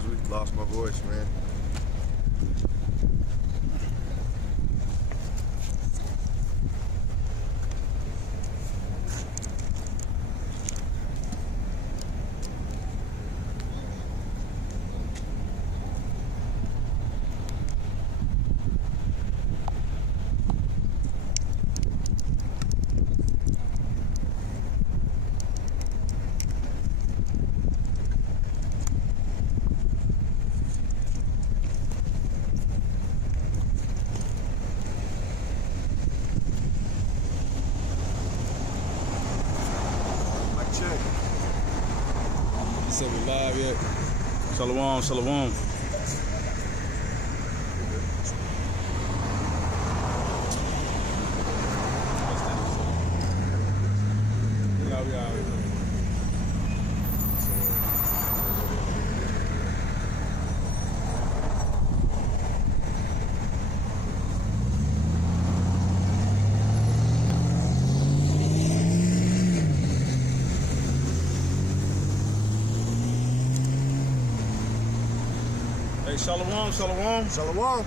last week. Lost my voice, man. So we live yet? Shalom, shalom. Hey, shalom, shalom. Shalom.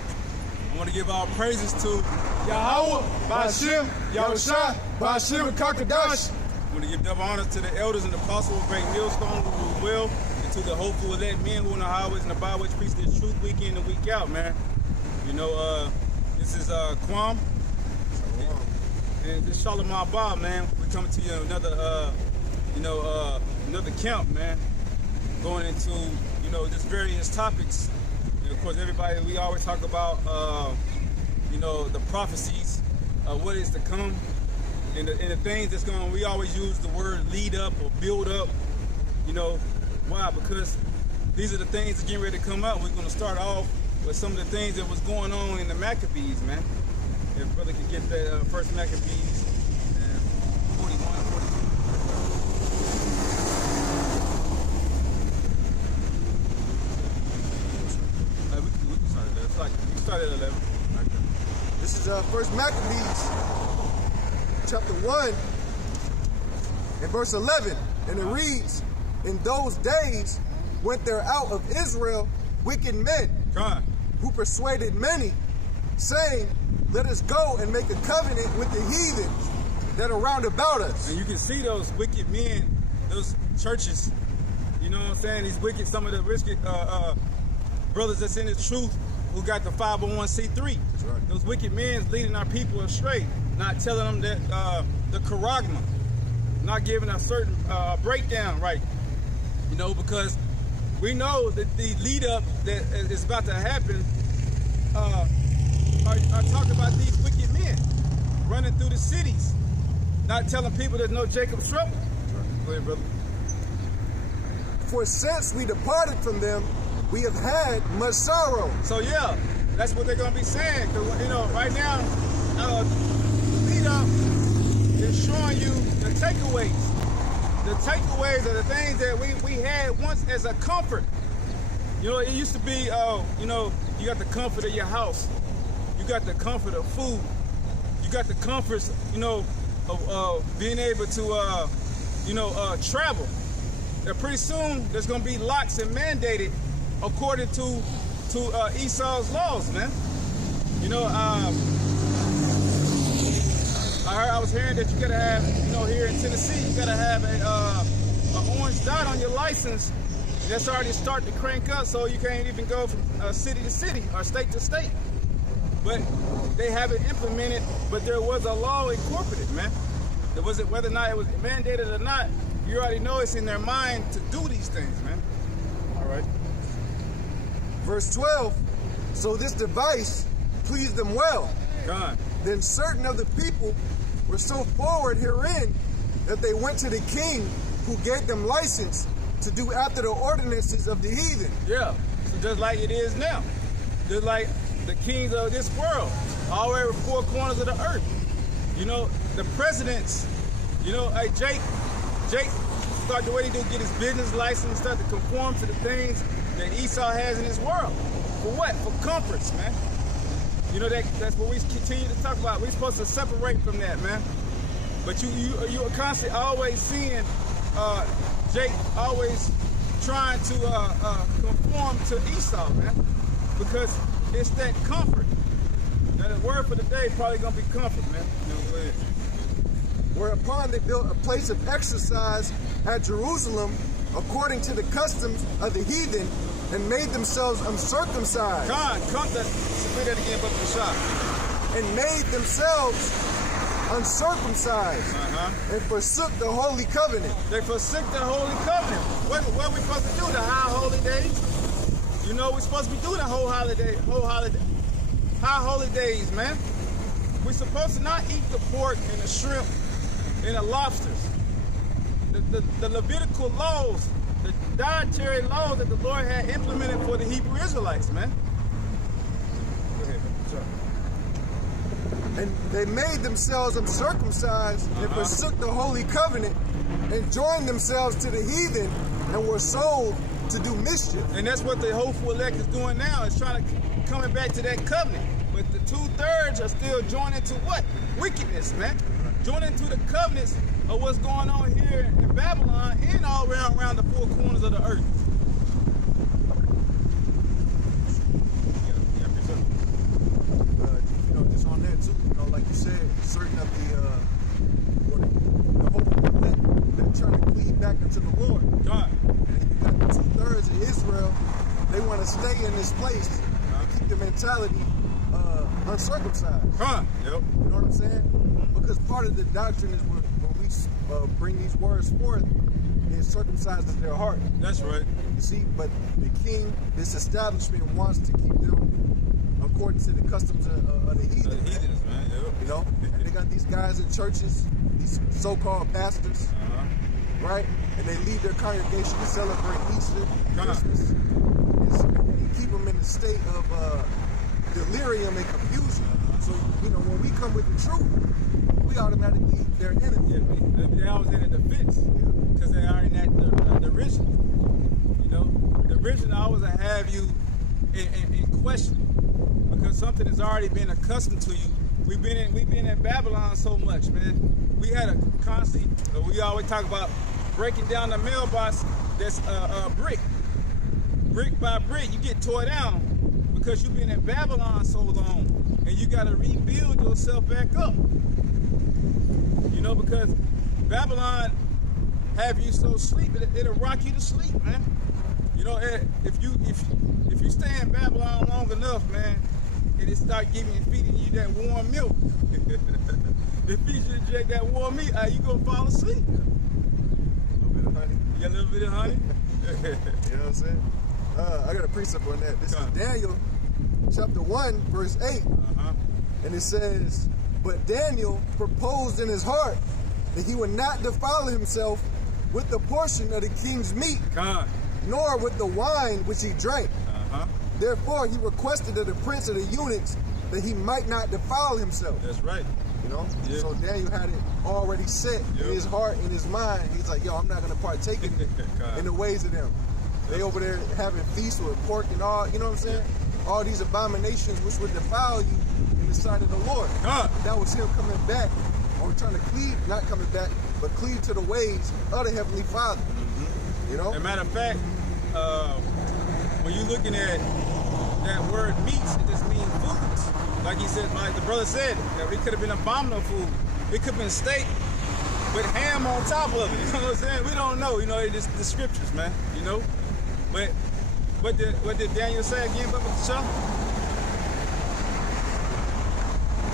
I want to give our praises to Yahweh, Bashim, Yahushua, Bashim, and Kakadash. I want to give double honors to the elders and the apostles of Great Millstone who rule well, and to the hopeful elect men who in the highways and the byways preach this truth week in and week out, man. You know, this is Kwam. And this Shalamah Bob, man. We're coming to you another, another camp, man. Going into, just various topics. And of course, everybody, we always talk about, the prophecies, what is to come, and the things that's going. We always use the word lead up or build up. Why? Because these are the things that getting ready to come up. We're going to start off with some of the things that was going on in the Maccabees, man. If brother could get that first Maccabees, 41, 42. We started at 11. This is First Maccabees, chapter 1, and verse 11. And it reads, "In those days went there out of Israel wicked men, who persuaded many, saying, Let us go and make a covenant with the heathens that are round about us." And you can see those wicked men, those churches, you know what I'm saying? These wicked, some of the risky brothers that's in the truth, who got the 501c3. That's right. Those wicked men leading our people astray, not telling them that the charagma, not giving a certain breakdown right. Because we know that the lead up that is about to happen are talking about these wicked men running through the cities, not telling people there's no Jacob's trouble. That's right. Go ahead, brother. "For since we departed from them, we have had much sorrow." So yeah, that's what they're gonna be saying. Cause right now, lead up is showing you the takeaways. The takeaways are the things that we had once as a comfort. It used to be, you got the comfort of your house, you got the comfort of food, you got the comforts, of being able to, travel. And pretty soon there's gonna be locks and mandated according to Esau's laws, man. I was hearing that you gotta have, here in Tennessee, you gotta have an orange dot on your license that's already starting to crank up, so you can't even go from city to city or state to state. But they haven't implemented, but there was a law incorporated, man. There wasn't, whether or not it was mandated or not, you already know it's in their mind to do these things, man. All right. Verse 12, "So this device pleased them well. Done. Then certain of the people were so forward herein that they went to the king, who gave them license to do after the ordinances of the heathen." Yeah, so just like it is now. Just like the kings of this world, all over four corners of the earth. The presidents, like Jake started the way he do, get his business license, start to conform to the things that Esau has in his world. For what? For comforts, man. That's what we continue to talk about. We're supposed to separate from that, man. But you are constantly always seeing Jake always trying to conform to Esau, man, because it's that comfort. Now, the word for the day probably gonna be comfort, man. Go ahead. Whereupon they built a place of exercise at Jerusalem according to the customs of the heathen, and made themselves uncircumcised. Say that again, Brother Bashar. And made themselves uncircumcised, and forsook the holy covenant. They forsook the holy covenant. What are we supposed to do? The high holy days? You know, we're supposed to be doing the whole holy days, man. We're supposed to not eat the pork and the shrimp and the lobsters. The Levitical laws, the dietary laws that the Lord had implemented for the Hebrew Israelites, man. Go ahead, sorry. And they made themselves uncircumcised and forsook the holy covenant, and joined themselves to the heathen, and were sold to do mischief. And that's what the hopeful elect is doing now, is trying to coming back to that covenant. But the 2/3 are still joining to what? Wickedness, man. Joining to the covenants of what's going on here in Babylon and all around the four corners of the earth. Just on that too, like you said, certain of the hopeful elect that trying to cleave back into the Lord. God. And you got the 2/3 of Israel, they want to stay in this place and keep the mentality uncircumcised. Yep. You know what I'm saying? Because part of the doctrine is when we bring these words forth, it circumcises their heart. That's right. You see, but the king, this establishment wants to keep them according to the customs of the heathen. The heathens, man. Yep. You know, and they got these guys in churches, these so-called pastors, right? And they leave their congregation to celebrate Easter, Christmas, and keep them in a state of delirium and confusion. So, when we come with the truth, we automatically their enemy. Yeah, they always in the defense because they are in that the original. You know, the original always have you in question because something has already been accustomed to you. We've been in Babylon so much, man. We had a constant. We always talk about breaking down the mailbox. That's brick by brick. You get tore down because you've been in Babylon so long, and you got to rebuild yourself back up. You know, because Babylon have you so sleep, it'll rock you to sleep, man. You know, if you stay in Babylon long enough, man, it start feeding you that warm milk. It feeds you to drink that warm meat, you gonna fall asleep. A little bit of honey. You got a little bit of honey? You know what I'm saying? I got a precept on that. This is Daniel chapter 1, verse 8. And it says, but Daniel proposed in his heart that he would not defile himself with the portion of the king's meat, nor with the wine which he drank. Therefore, he requested of the prince of the eunuchs that he might not defile himself. That's right. You know? Yeah. So Daniel had it already set in his heart, in his mind. He's like, yo, I'm not going to partake in the ways of them. They over there having feasts with pork and all, you know what I'm saying? All these abominations which would defile you in the sight of the Lord. That was him coming back, or trying to cleave, not coming back, but cleave to the ways of the Heavenly Father. You know? As a matter of fact, when you're looking at that word meats, it just means foods. Like he said, like the brother said, it could have been abominable food. It could have been steak with ham on top of it. You know what I'm saying? We don't know. You know, it's the scriptures, man. You know? But what did Daniel say again, Brother Shalamah?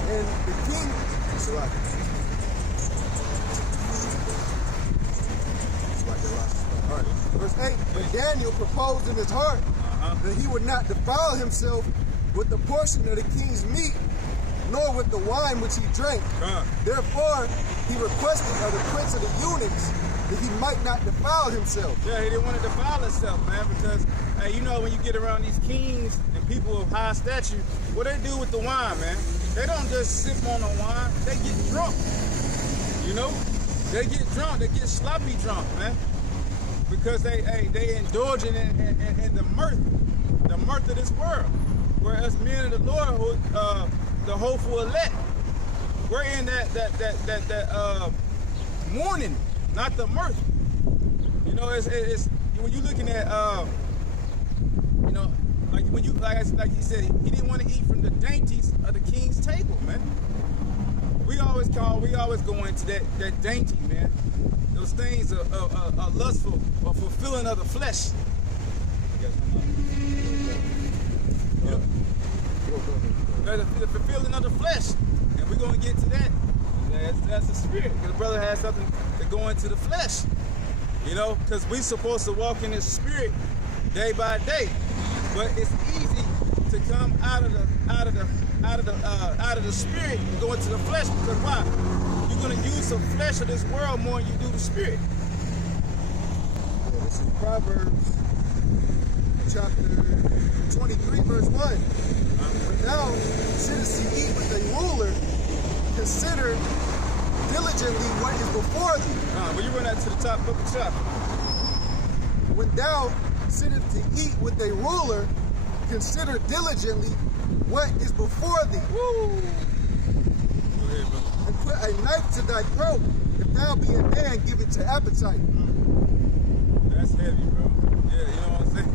And the king, all right, verse 8, but Daniel proposed in his heart that he would not defile himself with the portion of the king's meat, nor with the wine which he drank. Therefore, he requested of the prince of the eunuchs that he might not defile himself. Yeah, he didn't want to defile himself, man, because, hey, you know, when you get around these kings and people of high stature, what they do with the wine, man? They don't just sip on the wine, they get drunk. You know? They get drunk, they get sloppy drunk, man. Because they indulging in the mirth of this world. Whereas men of the Lord, the hopeful elect, we're in that mourning, not the mirth. You know, it's when you looking at, you know, like when you, like he said, he didn't want to eat from the dainties of the king's table, man. We always go into that dainty, man. Those things are lustful or fulfilling of the flesh. The fulfilling of the flesh, and we're gonna get to that. That's the spirit. The brother has something to go into the flesh, you know, because we're supposed to walk in the spirit day by day. But it's easy to come out of the spirit and go into the flesh, because why? You're gonna use the flesh of this world more than you do the spirit. Yeah, this is Proverbs chapter 23, verse 1. When thou sittest to eat with a ruler, consider diligently what is before thee. When you run that to the top of the chapter. When thou sittest to eat with a ruler, consider diligently what is before thee. Woo! Go ahead, brother. And put a knife to thy throat, if thou be a man given to appetite. That's heavy, bro. Yeah, you know what I'm saying?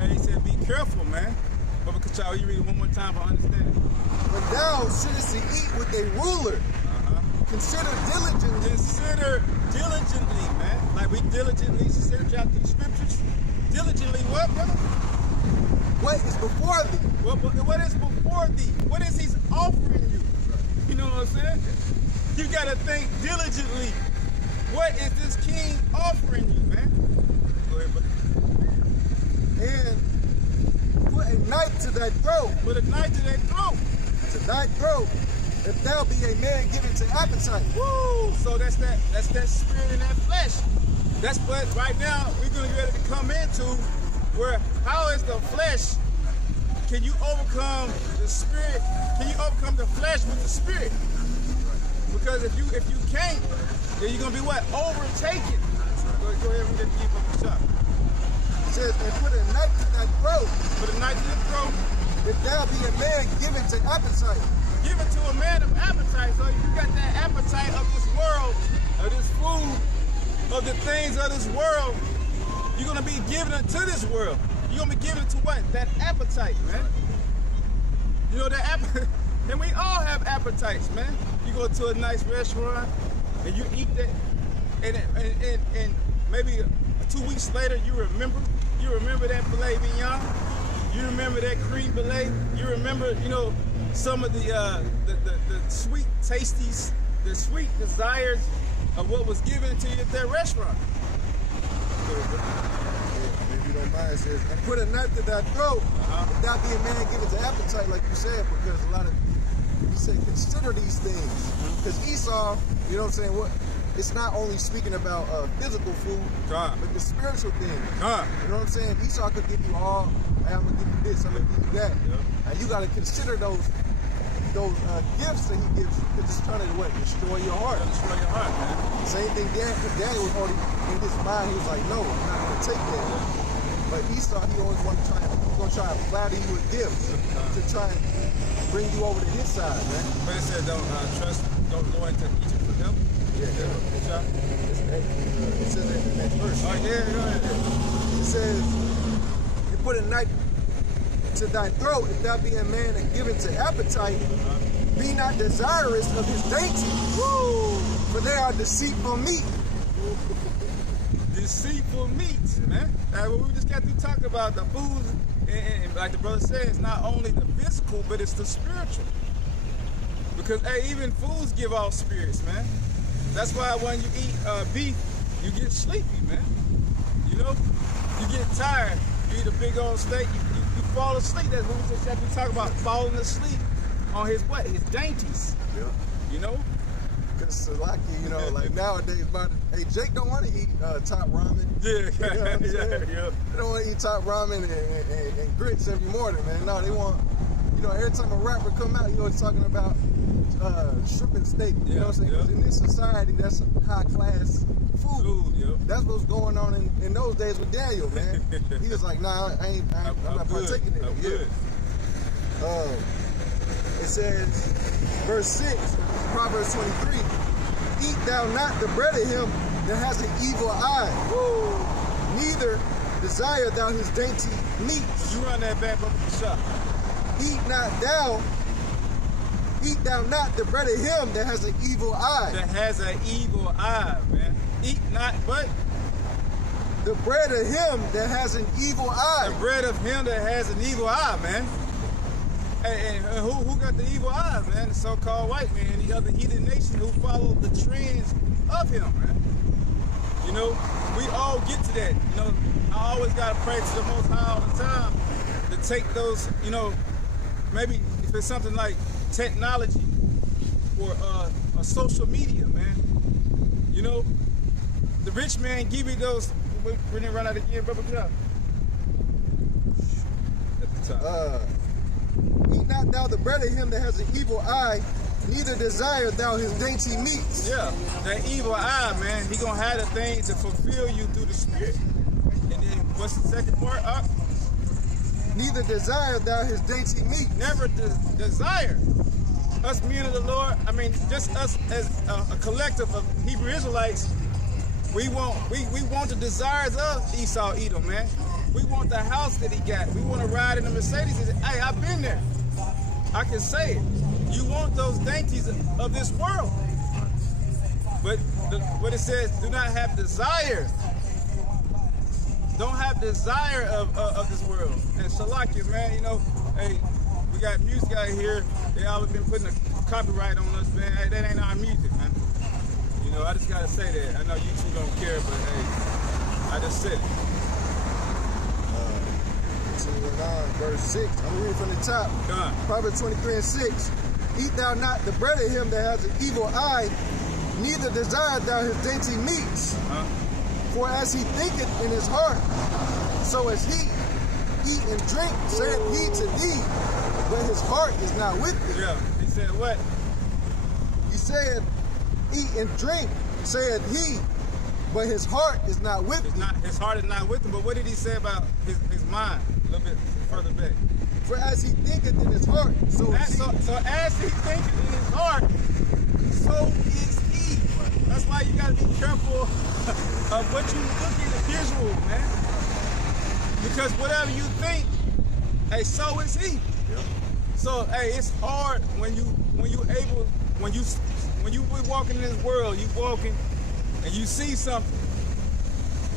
And he said, be careful, man. Brother Kachawa, you read it one more time for understanding. When thou sittest to eat with a ruler, consider diligently. Consider diligently, man. Like we diligently search out these scriptures. Diligently what, brother? What is before thee? What is before thee? What is he offering you? You know what I'm saying? You got to think diligently. What is this king offering you, man? Go ahead, brother. And put a knife to thy throat. Put a knife to their throat. To thy throat, if thou be a man given to appetite. Woo! So that's that spirit in that flesh. That's what right now we're gonna get ready to come into, where how is the flesh? Can you overcome the spirit? Can you overcome the flesh with the spirit? Because if you can't, then you're gonna be what? Overtaken. Go ahead and get the keep up the shot. It says, and put a knife to thy throat. Put a knife to the throat. If thou be a man given to appetite. Give it to a man of appetite. So if you got that appetite of this world, of this food, of the things of this world, you're gonna be given into this world. You're gonna be given to what? That appetite, man. You know that appetite, and we all have appetites, man. You go to a nice restaurant and you eat that, and maybe 2 weeks later you remember that filet mignon. You remember that cream brulee. You remember, you know, some of the sweet tasties, the sweet desires of what was given to you at that restaurant. If you don't mind, it says, and put a knife to thy throat, if thou be a man given to appetite, like you said, because a lot of you say consider these things. Because Esau, you know what I'm saying, it's not only speaking about physical food, but the spiritual thing. You know what I'm saying? Esau could give you all, hey, I'm gonna give you this, I'm gonna give you that. And you gotta consider those gifts that he gives you, because it's trying to what? Destroy your heart. Destroy your heart, man. Same thing Daniel, because Daniel was already in his mind, he was like, no, I'm not gonna take that. But Esau, he always wanted to try to flatter you with gifts to try and bring you over to his side, man. But it said don't go into Egypt for help. Yeah. It says that in the next verse. Oh, yeah. It says, you put a knife to thy throat, if thou be a man and given to appetite, be not desirous of his dainties, for they are deceitful meat. Deceitful meats, man. What we just got to talk about, the food, and like the brother said, it's not only the physical, but it's the spiritual. Because, hey, even foods give off spirits, man. That's why when you eat beef, you get sleepy, man. You know, you get tired. You eat a big old steak, you fall asleep. That's what we just have to talk about, falling asleep on his what? His dainties. Yeah. You know? Because you know, like nowadays, hey, Jake don't want to eat top ramen. Yeah, you know what I'm saying? yeah. They don't want to eat top ramen and grits every morning, man. No, they want, you know, every time a rapper come out, he always talking about shrimp and steak. You know what I'm saying? Because in this society, that's high class food. That's what's going on in those days with Daniel, man. He was like, nah, I'm not partaking in it. It says, verse 6, Proverbs 23, eat thou not the bread of him that has an evil eye, neither desire thou his dainty meats. You run that back, brother Shah. Eat thou not the bread of him that has an evil eye. That has an evil eye, man. Eat not what? The bread of him that has an evil eye. The bread of him that has an evil eye, man. And who got the evil eye, man? The so-called white man, the other heathen nation who followed the trends of him, man. You know, we all get to that. You know, I always got to pray to the Most High all the time to take those, you know, maybe if it's something like technology or social media, man. You know, the rich man give you those. We didn't run out again, brother. At the top. Eat not thou the bread of him that has an evil eye, neither desire thou his dainty meats. Yeah, that evil eye, man. He gonna have the things to fulfill you through the spirit. And then what's the second part? Neither desire thou his dainty meat. Never desire. Us men of the Lord, I mean, just us as a collective of Hebrew Israelites, we want the desires of Esau Edom, man. We want the house that he got. We want to ride in the Mercedes. Hey, I've been there. I can say it. You want those dainties of this world. But what it says, do not have desire. Don't have desire of this world. And Shalakia, man, you know, hey, we got music out here. They always been putting a copyright on us, man. Hey, that ain't our music, man. You know, I just gotta say that. I know you two don't care, but hey, I just said it. Verse 6, I'm reading from the top. Proverbs 23:6. Eat thou not the bread of him that has an evil eye, neither desire thou his dainty meats. For as he thinketh in his heart, so is he. Eat and drink, saith he to thee, but his heart is not with thee. Yeah, he said what? He said, eat and drink, saith he, but his heart is not with thee. His heart is not with him, but what did he say about his mind? A little bit further back. For as he thinketh in his heart, so is he. So as he thinketh in his heart, so is he. That's why you gotta be careful of what you look in the visual, man. Because whatever you think, hey, so is he. Yep. So hey, it's hard when you walking in this world, you walking and you see something.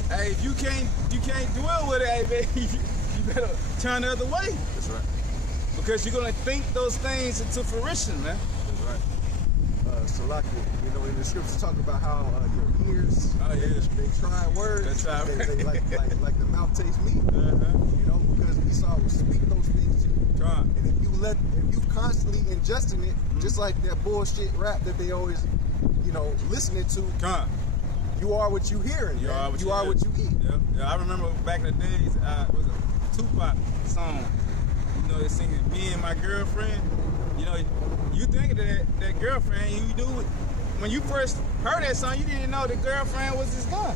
Hey, if you can't dwell with it, hey baby, you better turn the other way. That's right. Because you're gonna think those things into fruition, man. That's right. Salakia, you know, in the scriptures talk about how your ears, they try words. They like the mouth tastes meat. You know, because Esau will speak those things to you. And if you constantly ingesting it, just like that bullshit rap that they always, you know, listening to. You are what you hearing. You are what you eat. Yeah, I remember back in the days, it was a Tupac song. You know, they singing "Me and My Girlfriend." You know, you think of that girlfriend, you do it. When you first heard that song, you didn't know the girlfriend was this guy.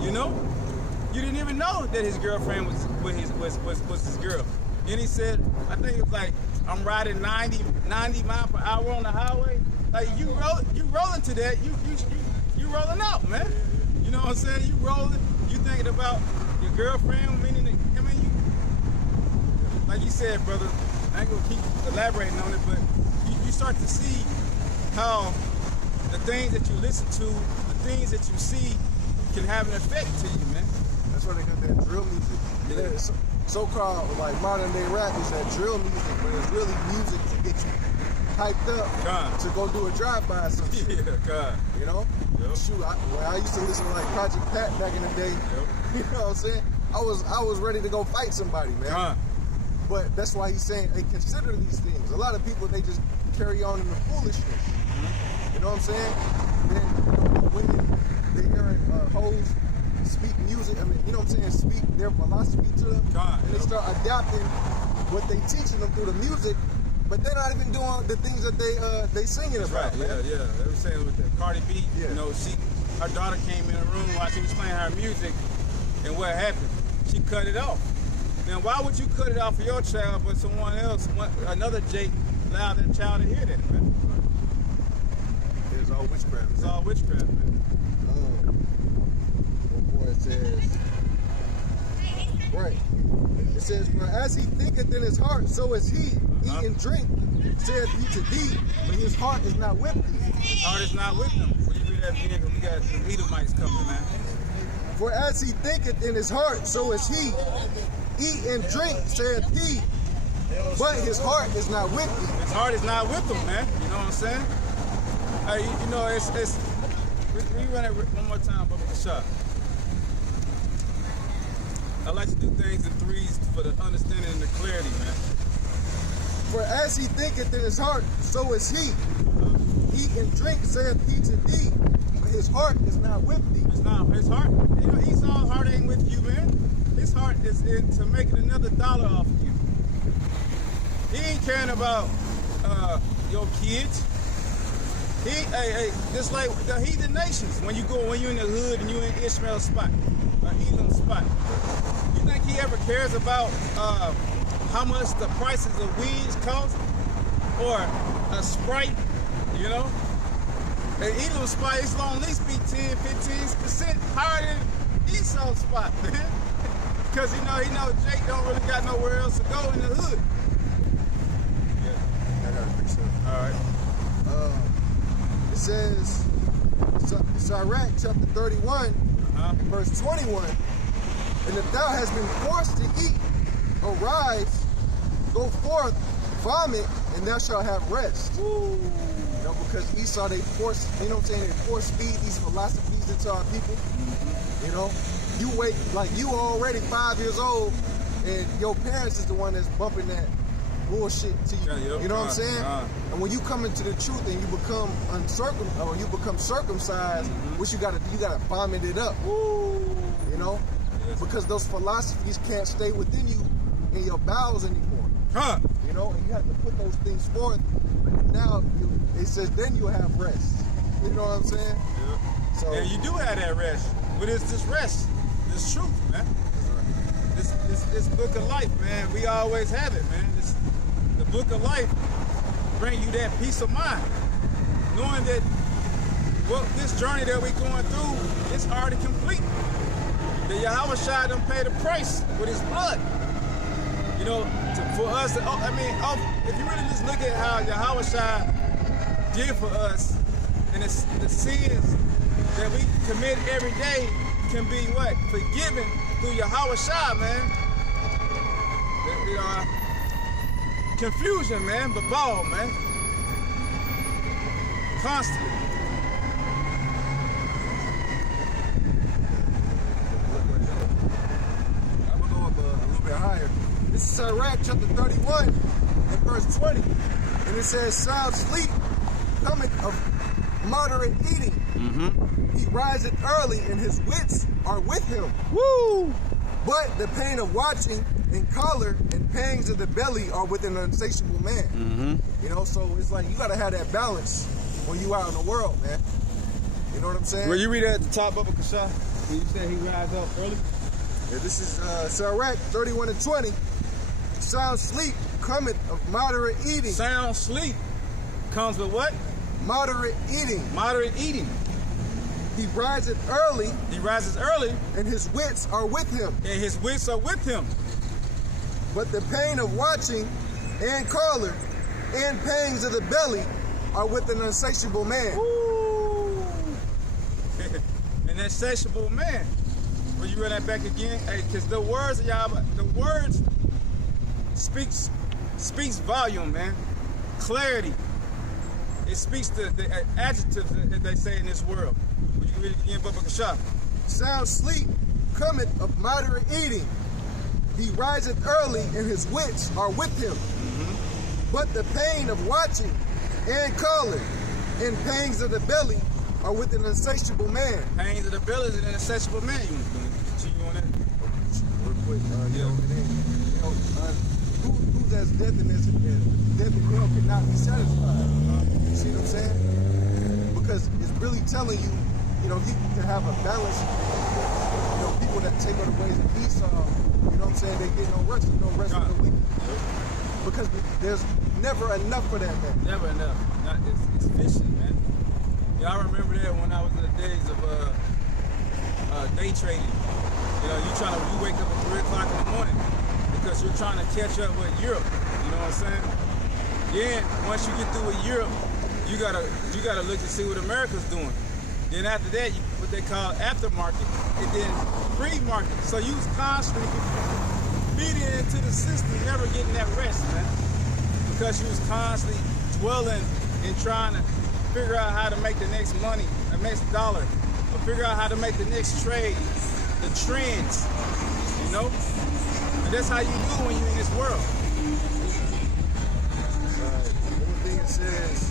You know, you didn't even know that his girlfriend was his girl. And he said, I think it was like, I'm riding 90 miles per hour on the highway. Like you rolling to that, you rolling out, man. You know what I'm saying? You rolling, you thinking about your girlfriend, meaning, like you said, brother, I ain't gonna keep elaborating on it, but you start to see how the things that you listen to, the things that you see can have an effect to you, man. That's why they got that drill music. Yeah. So-called like modern day rap is that drill music, but it's really music to get you hyped up to go do a drive-by or some shit. Yeah, God. You know? Yep. Shoot, I used to listen to like Project Pat back in the day. Yep. You know what I'm saying? I was ready to go fight somebody, man. But that's why he's saying, hey, consider these things. A lot of people, they just carry on in the foolishness. You know what I'm saying? Then, you know, women, they're hearing hoes speak music, I mean, you know what I'm saying, speak their philosophy to them. And they start adapting what they teaching them through the music, but they're not even doing the things that they singing about. Right, man. Yeah. They were saying with the Cardi B, you know, her daughter came in the room while she was playing her music, and what happened? She cut it off. Now, why would you cut it off for your child, but someone else, another Jake, allowed that child to hear that, man? It's all witchcraft. It's all witchcraft, man. It says, Right. It says, for as he thinketh in his heart, so is he. Eat and drink, saith he to thee, but his heart is not with thee. His heart is not with him. Will you read that again? Because we got some Edomites coming, man. For as he thinketh in his heart, so is he. Eat and drink, saith he, but his heart is not with thee. His heart is not with him, man. You know what I'm saying? Hey, you know, we run it one more time, Bubba Kashah. I like to do things in threes for the understanding and the clarity, man. For as he thinketh in his heart, so is he. Eat and drink, saith he to thee, but his heart is not with thee. It's not his heart. You know, Esau's heart ain't with you, man. His heart is into making another dollar off of you. He ain't caring about your kids. Hey, just like the heathen nations, when you in the hood and you in Ishmael's spot, or Elam's spot, you think he ever cares about how much the prices of weeds cost, or a Sprite, you know? And Elam's spot, it's gonna at least be 10-15% higher than Esau's spot, man. Because he know Jake don't really got nowhere else to go in the hood. Yeah, I gotta fix that. All right. It says, Sirach chapter 31, verse 21, and if thou hast been forced to eat, arise, go forth, vomit, and thou shalt have rest. Woo. You know, because Esau, they force, you know what I'm saying, they force feed these philosophies into our people. You know, you wait, like you already 5 years old, and your parents is the one that's bumping that bullshit to you. Yeah, you know what I'm saying? And when you come into the truth and you become uncircumcised, or you become circumcised, what you gotta vomit it up. Woo. You know? Yes. Because those philosophies can't stay within you in your bowels anymore. Huh. You know, and you have to put those things forth. Now it says then you'll have rest. You know what I'm saying? Yeah. So and you do have that rest. But it's this rest, this truth, man. This book of life, man. We always have it, man. The book of life bring you that peace of mind, knowing that this journey that we're going through is hard to complete. That Yahweh Shai done paid the price with his blood. You know, for us, if you really just look at how Yahweh Shai did for us, and the sins that we commit every day can be what? Forgiven through Yahweh Shai, man. You know, confusion, man, but ball, man. Constantly. I'm gonna go up a little bit higher. This is Sirach chapter 31 and verse 20. And it says, sound sleep cometh of moderate eating. He riseth early and his wits are with him. Woo! But the pain of watching and choler and pangs of the belly are with an insatiable man. You know, so it's like you gotta have that balance when you out in the world, man. You know what I'm saying? Well, you read that at the top, Bubba Kashah? When you said he rise up early? Yeah, this is Sirach 31 and 20. Sound sleep cometh of moderate eating. Sound sleep comes with what? Moderate eating. Moderate eating. He riseth early. He rises early. And his wits are with him. And his wits are with him. But the pain of watching and choler and pangs of the belly are with an insatiable man. Woo! An insatiable man. Will you run that back again? Hey, because the words of Yahweh, the words speaks volume, man. Clarity. It speaks the adjectives that they say in this world. Will you read it again, Bubba Kashah? Sound sleep cometh of moderate eating. He riseth early, and his wits are with him. But the pain of watching and choler and pangs of the belly are with an insatiable man. Pains of the belly is an insatiable man. You want to continue on that? Real quick, who's as death in this, death and hell cannot be satisfied. You see what I'm saying? Because it's really telling you, you know, you can have a balance. You know, people that take on the ways of Esau, you know what I'm saying, they get no rest for the wicked. Because there's never enough for that man. Never enough. It's fishing, man. Yeah, I remember that when I was in the days of day trading. You know, you wake up at 3 o'clock in the morning because you're trying to catch up with Europe. You know what I'm saying? Then once you get through with Europe, you gotta look to see what America's doing. Then after that, what they call aftermarket, and then pre-market. So you was constantly feeding into the system, never getting that rest, man. Because you was constantly dwelling and trying to figure out how to make the next money, the next dollar, or figure out how to make the next trade, the trends, you know? And that's how you do when you're in this world. One thing it says,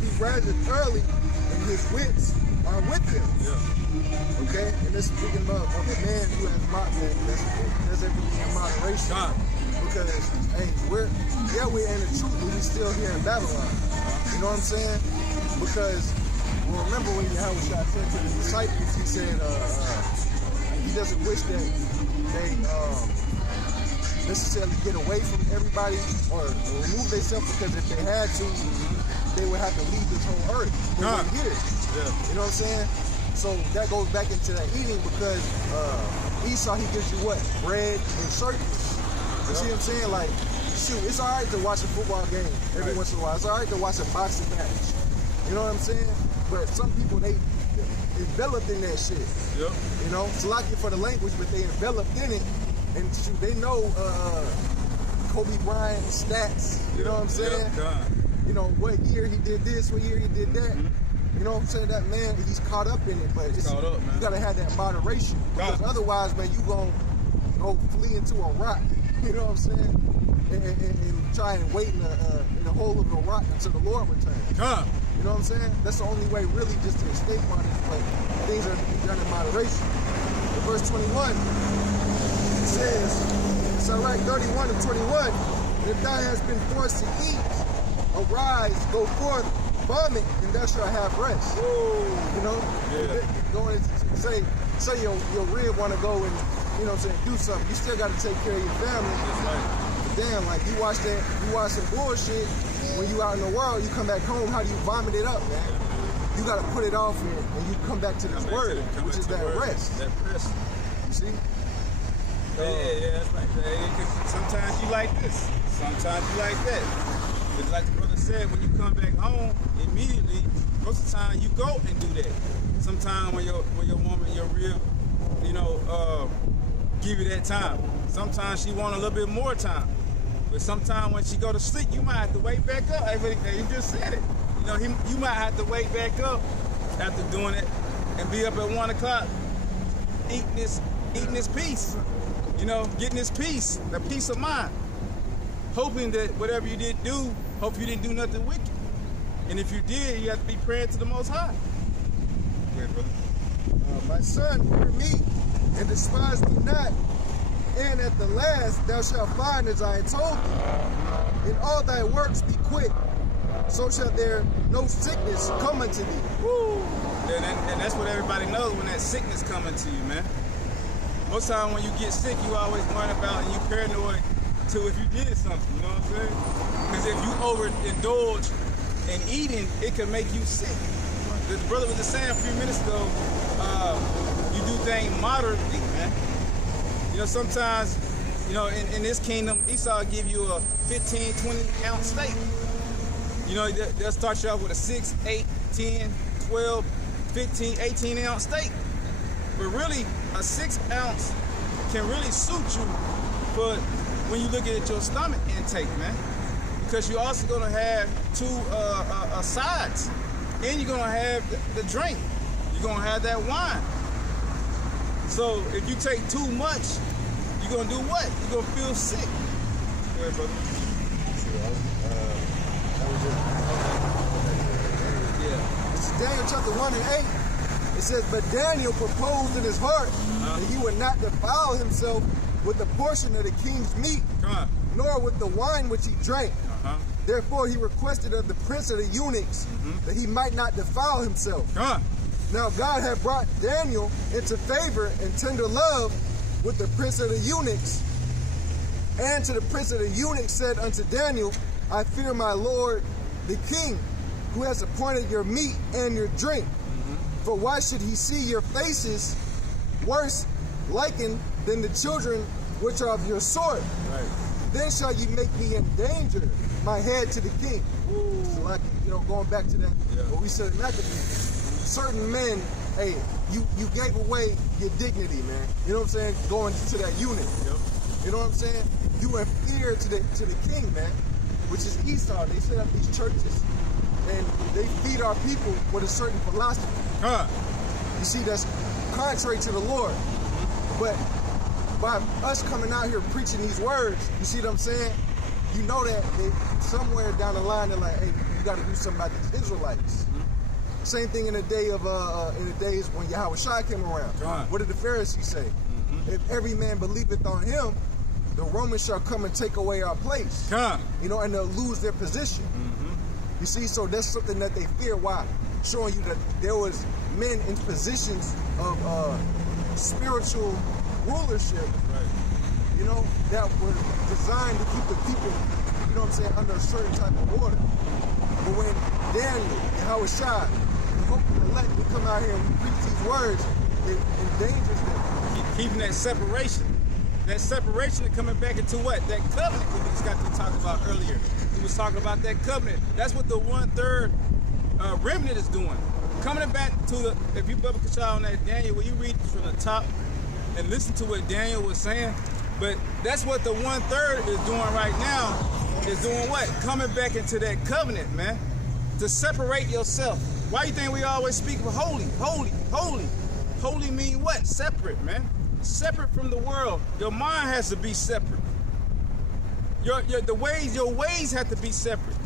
he riseth early and his wits are with him. Yeah. Okay? And this is speaking of a man who has does everything in moderation. Because, hey, we're in the truth, but we're still here in Babylon. You know what I'm saying? Because, well, remember when Yahweh said to the disciples, he said he doesn't wish that they necessarily get away from everybody or remove themselves, because if they had to, they would have to leave this whole earth. They wouldn't get it. Yeah. You know what I'm saying? So that goes back into that eating, because Esau, he gives you what? Bread and circus. You see what I'm saying? Like, shoot, it's all right to watch a football game every once in a while. It's all right to watch a boxing match. You know what I'm saying? But some people, they enveloped in that shit. Yep. You know, it's lucky for the language, but they enveloped in it. And shoot, they know Kobe Bryant stats. You know what I'm saying? You know, what year he did this, what year he did that. You know what I'm saying? That man, he's caught up in it, but you gotta have that moderation. Because otherwise, man, you gonna go flee into a rock. You know what I'm saying? And try and wait in the hole of a rock until the Lord returns. You know what I'm saying? That's the only way, really, just to escape on this. But things are to be done in moderation. In verse 21, it says, it's all right, 31 and 21. If thou hast been forced to eat, arise, go forth, vomit, and thou shalt have rest. You know? Going to say your rib want to go and, you know what I'm saying, do something. You still got to take care of your family. Damn, like you watch some bullshit. When you out in the world, you come back home, how do you vomit it up, man? You got to put it off and you come back to this word, which is that rest. That rest. You see? Yeah, that's like that. Sometimes you like this, sometimes you like that. But like the brother said, when you come back home, immediately, most of the time you go and do that. Sometimes when your woman, your rib, you know, give you that time. Sometimes she want a little bit more time. But sometimes when she go to sleep, you might have to wake back up. He just said it. You know, you might have to wake back up after doing it and be up at 1 o'clock eating this peace. You know, getting this peace, the peace of mind. Hoping that whatever you did do, hope you didn't do nothing wicked. And if you did, you have to be praying to the Most High. Yeah, brother. My son, hear me and despise me not. And at the last thou shalt find as I told thee. In all thy works be quick, so shall there no sickness come unto thee. Woo! And that's what everybody knows when that sickness coming to you, man. Most time when you get sick, you always worry about and you paranoid to if you did something, you know what I'm saying? Because if you overindulge in eating, it can make you sick. The brother was just saying a few minutes ago, you do things moderately, man. You know, sometimes, you know, in this kingdom, Esau give you a 15, 20 ounce steak. You know, they'll start you off with a 6, 8, 10, 12, 15, 18 ounce steak. But really, a 6 ounce can really suit you for when you look at your stomach intake, man. Because you're also gonna have two sides. And you're gonna have the drink. You're gonna have that wine. So if you take too much, you're gonna do what? You're gonna feel sick. Go ahead, brother. This is Daniel chapter 1 and 8. It says, but Daniel proposed in his heart that he would not defile himself with the portion of the king's meat, nor with the wine which he drank. Therefore he requested of the prince of the eunuchs that he might not defile himself. Now God had brought Daniel into favor and tender love with the prince of the eunuchs. And to the prince of the eunuchs said unto Daniel, I fear my lord the king, who has appointed your meat and your drink. For why should he see your faces worse likened than the children which are of your sort. Right. Then shall ye make me endanger my head to the king. So like, going back to that, what we said in Maccabees, certain men, hey, you gave away your dignity, man. You know what I'm saying? Going to that unit. Yep. You know what I'm saying? You are fear to the king, man, which is Esau. They set up these churches and they feed our people with a certain philosophy. You see, that's contrary to the Lord. But by us coming out here preaching these words, you see what I'm saying? You know that they, somewhere down the line they're like, hey, you got to do something about these Israelites. Same thing in the day of in the days when Yahushua came around. What did the Pharisees say? If every man believeth on him, the Romans shall come and take away our place. You know, and they'll lose their position. You see, so that's something that they fear. Why? Showing you that there was men in positions of spiritual rulership, you know, that were designed to keep the people, you know what I'm saying, under a certain type of order. But when Daniel, Yahushua, the hope of the elect, we come out here and we preach these words, it endangers them. Keeping that separation. That separation and coming back into what? That covenant we just got to talk about earlier. We was talking about that covenant. That's what the 1/3 remnant is doing. Coming back to the, if you Bubba Kashai on that Daniel, when you read from the top and listen to what Daniel was saying, but that's what the 1/3 is doing right now, is doing what? Coming back into that covenant, man. To separate yourself. Why you think we always speak of holy, holy, holy? Holy mean what? Separate, man. Separate from the world. Your mind has to be separate. Your ways have to be separate.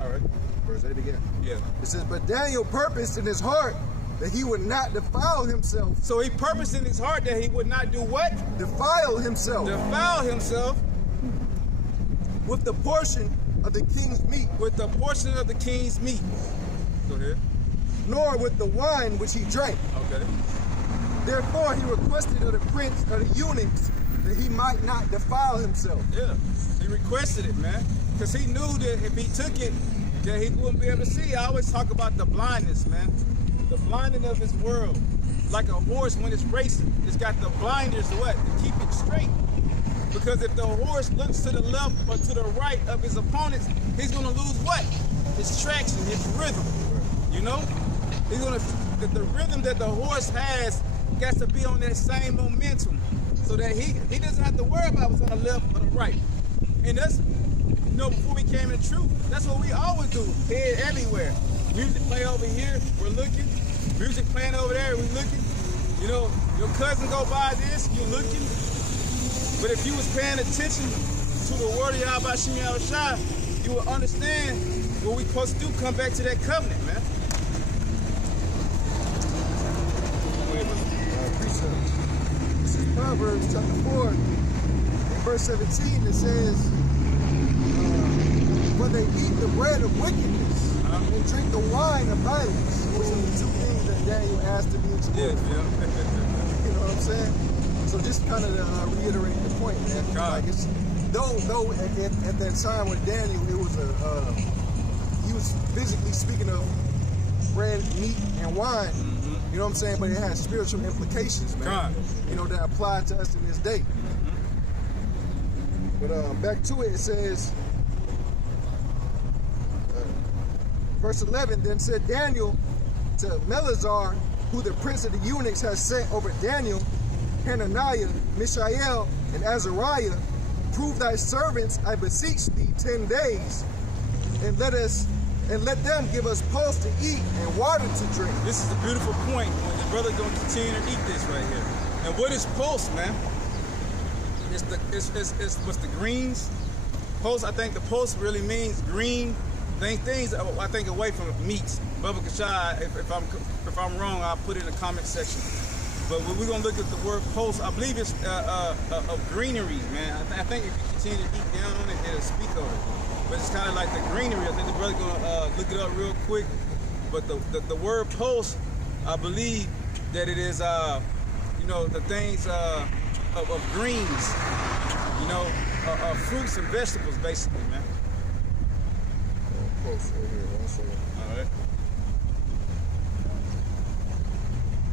All right, verse 8 again. Yeah. It says, but Daniel purposed in his heart that he would not defile himself. So he purposed in his heart that he would not do what? Defile himself. Defile himself with the portion of the king's meat. With the portion of the king's meat. Go ahead. Nor with the wine which he drank. Okay. Therefore he requested of the prince of the eunuchs that he might not defile himself. Yeah, he requested it, man. Because he knew that if he took it, that he wouldn't be able to see. I always talk about the blindness, man. The blinding of his world. Like a horse when it's racing, it's got the blinders to what? To keep it straight. Because if the horse looks to the left or to the right of his opponents, he's gonna lose what? His traction, his rhythm. You know? He's gonna, the rhythm that the horse has got to be on that same momentum, so that he doesn't have to worry about what's on the left or the right. And that's, you know, before we came in the truth, that's what we always do, head everywhere. Music play over here, we're looking. Music playing over there, we're looking. You know, your cousin go by this, you're looking. But if you was paying attention to the word of Yahweh Shem Yahushua, you will understand what we supposed to do, come back to that covenant, man. This is Proverbs chapter 4, in verse 17, it says, when they eat the bread of wickedness and drink the wine of violence, which are the two things that Daniel asked to be in Jerusalem. You know what I'm saying? So just kind of to reiterate the point, man. Like it's, though at that time with Daniel, it was he was physically speaking of bread, meat, and wine. You know what I'm saying? But it has spiritual implications, man. You know, that apply to us in this day. But back to it, it says, verse 11, then said Daniel to Melazar, who the prince of the eunuchs has set over Daniel, Hananiah, Mishael, and Azariah, prove thy servants, I beseech thee, 10 days, and let them give us pulse to eat and water to drink. This is a beautiful point when the brother gonna continue to eat this right here. And what is pulse, man? It's what's the greens? Pulse, I think the pulse really means green things. I think away from meats. Bubba Kashai, if I'm wrong, I'll put it in the comment section. But when we're gonna look at the word pulse, I believe it's of greenery, man. I think if you continue to eat down on it, it'll speak of it. But it's kind of like the greenery. I think the brother's gonna look it up real quick. But the word pulse, I believe that it is, you know, the things of greens, you know, fruits and vegetables, basically, man. Pulse right here, also. All right.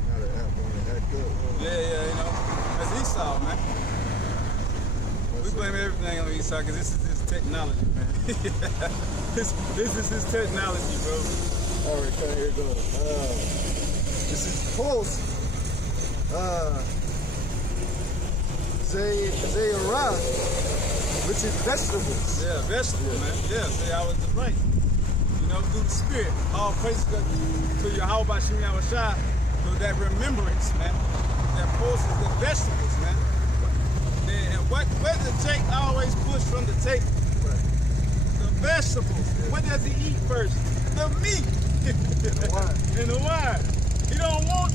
Now the app on the That good. Yeah, you know. That's Esau, man. We blame everything on Esau because this is his technology, man. this is his technology, bro. All right, come here, go. This is post. Zayarah, which is vegetables. Yeah, vegetables, man. Yeah, see, I was right. You know, through the Spirit, all praises to Yahweh Shem Yahushua for that remembrance, man. That post is the vegetables, man. And where does Jake always push from the table? Right. The vegetables. Yeah. What does he eat first? The meat. And the wine. And the wine. He don't want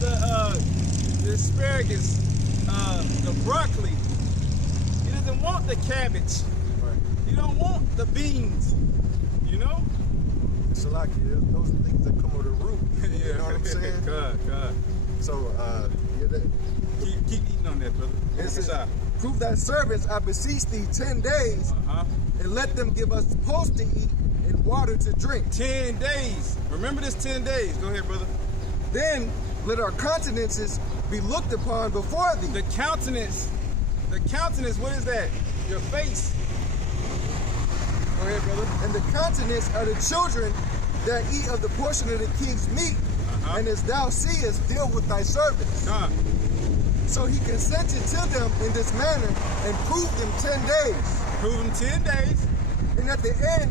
the asparagus, the broccoli. He doesn't want the cabbage. Right. He don't want the beans. You know? It's like those are things that come with a root. Yeah. You know what I'm saying? God. So Keep eating on that, brother. It says, prove thy servants, I beseech thee, 10 days, and let them give us post to eat and water to drink. 10 days. Remember this 10 days. Go ahead, brother. Then let our countenances be looked upon before thee. The countenance, what is that? Your face. Go ahead, brother. And the countenance of the children that eat of the portion of the king's meat, and as thou seest, deal with thy servants. So he consented to them in this manner and proved them 10 days. Prove them 10 days. And at the end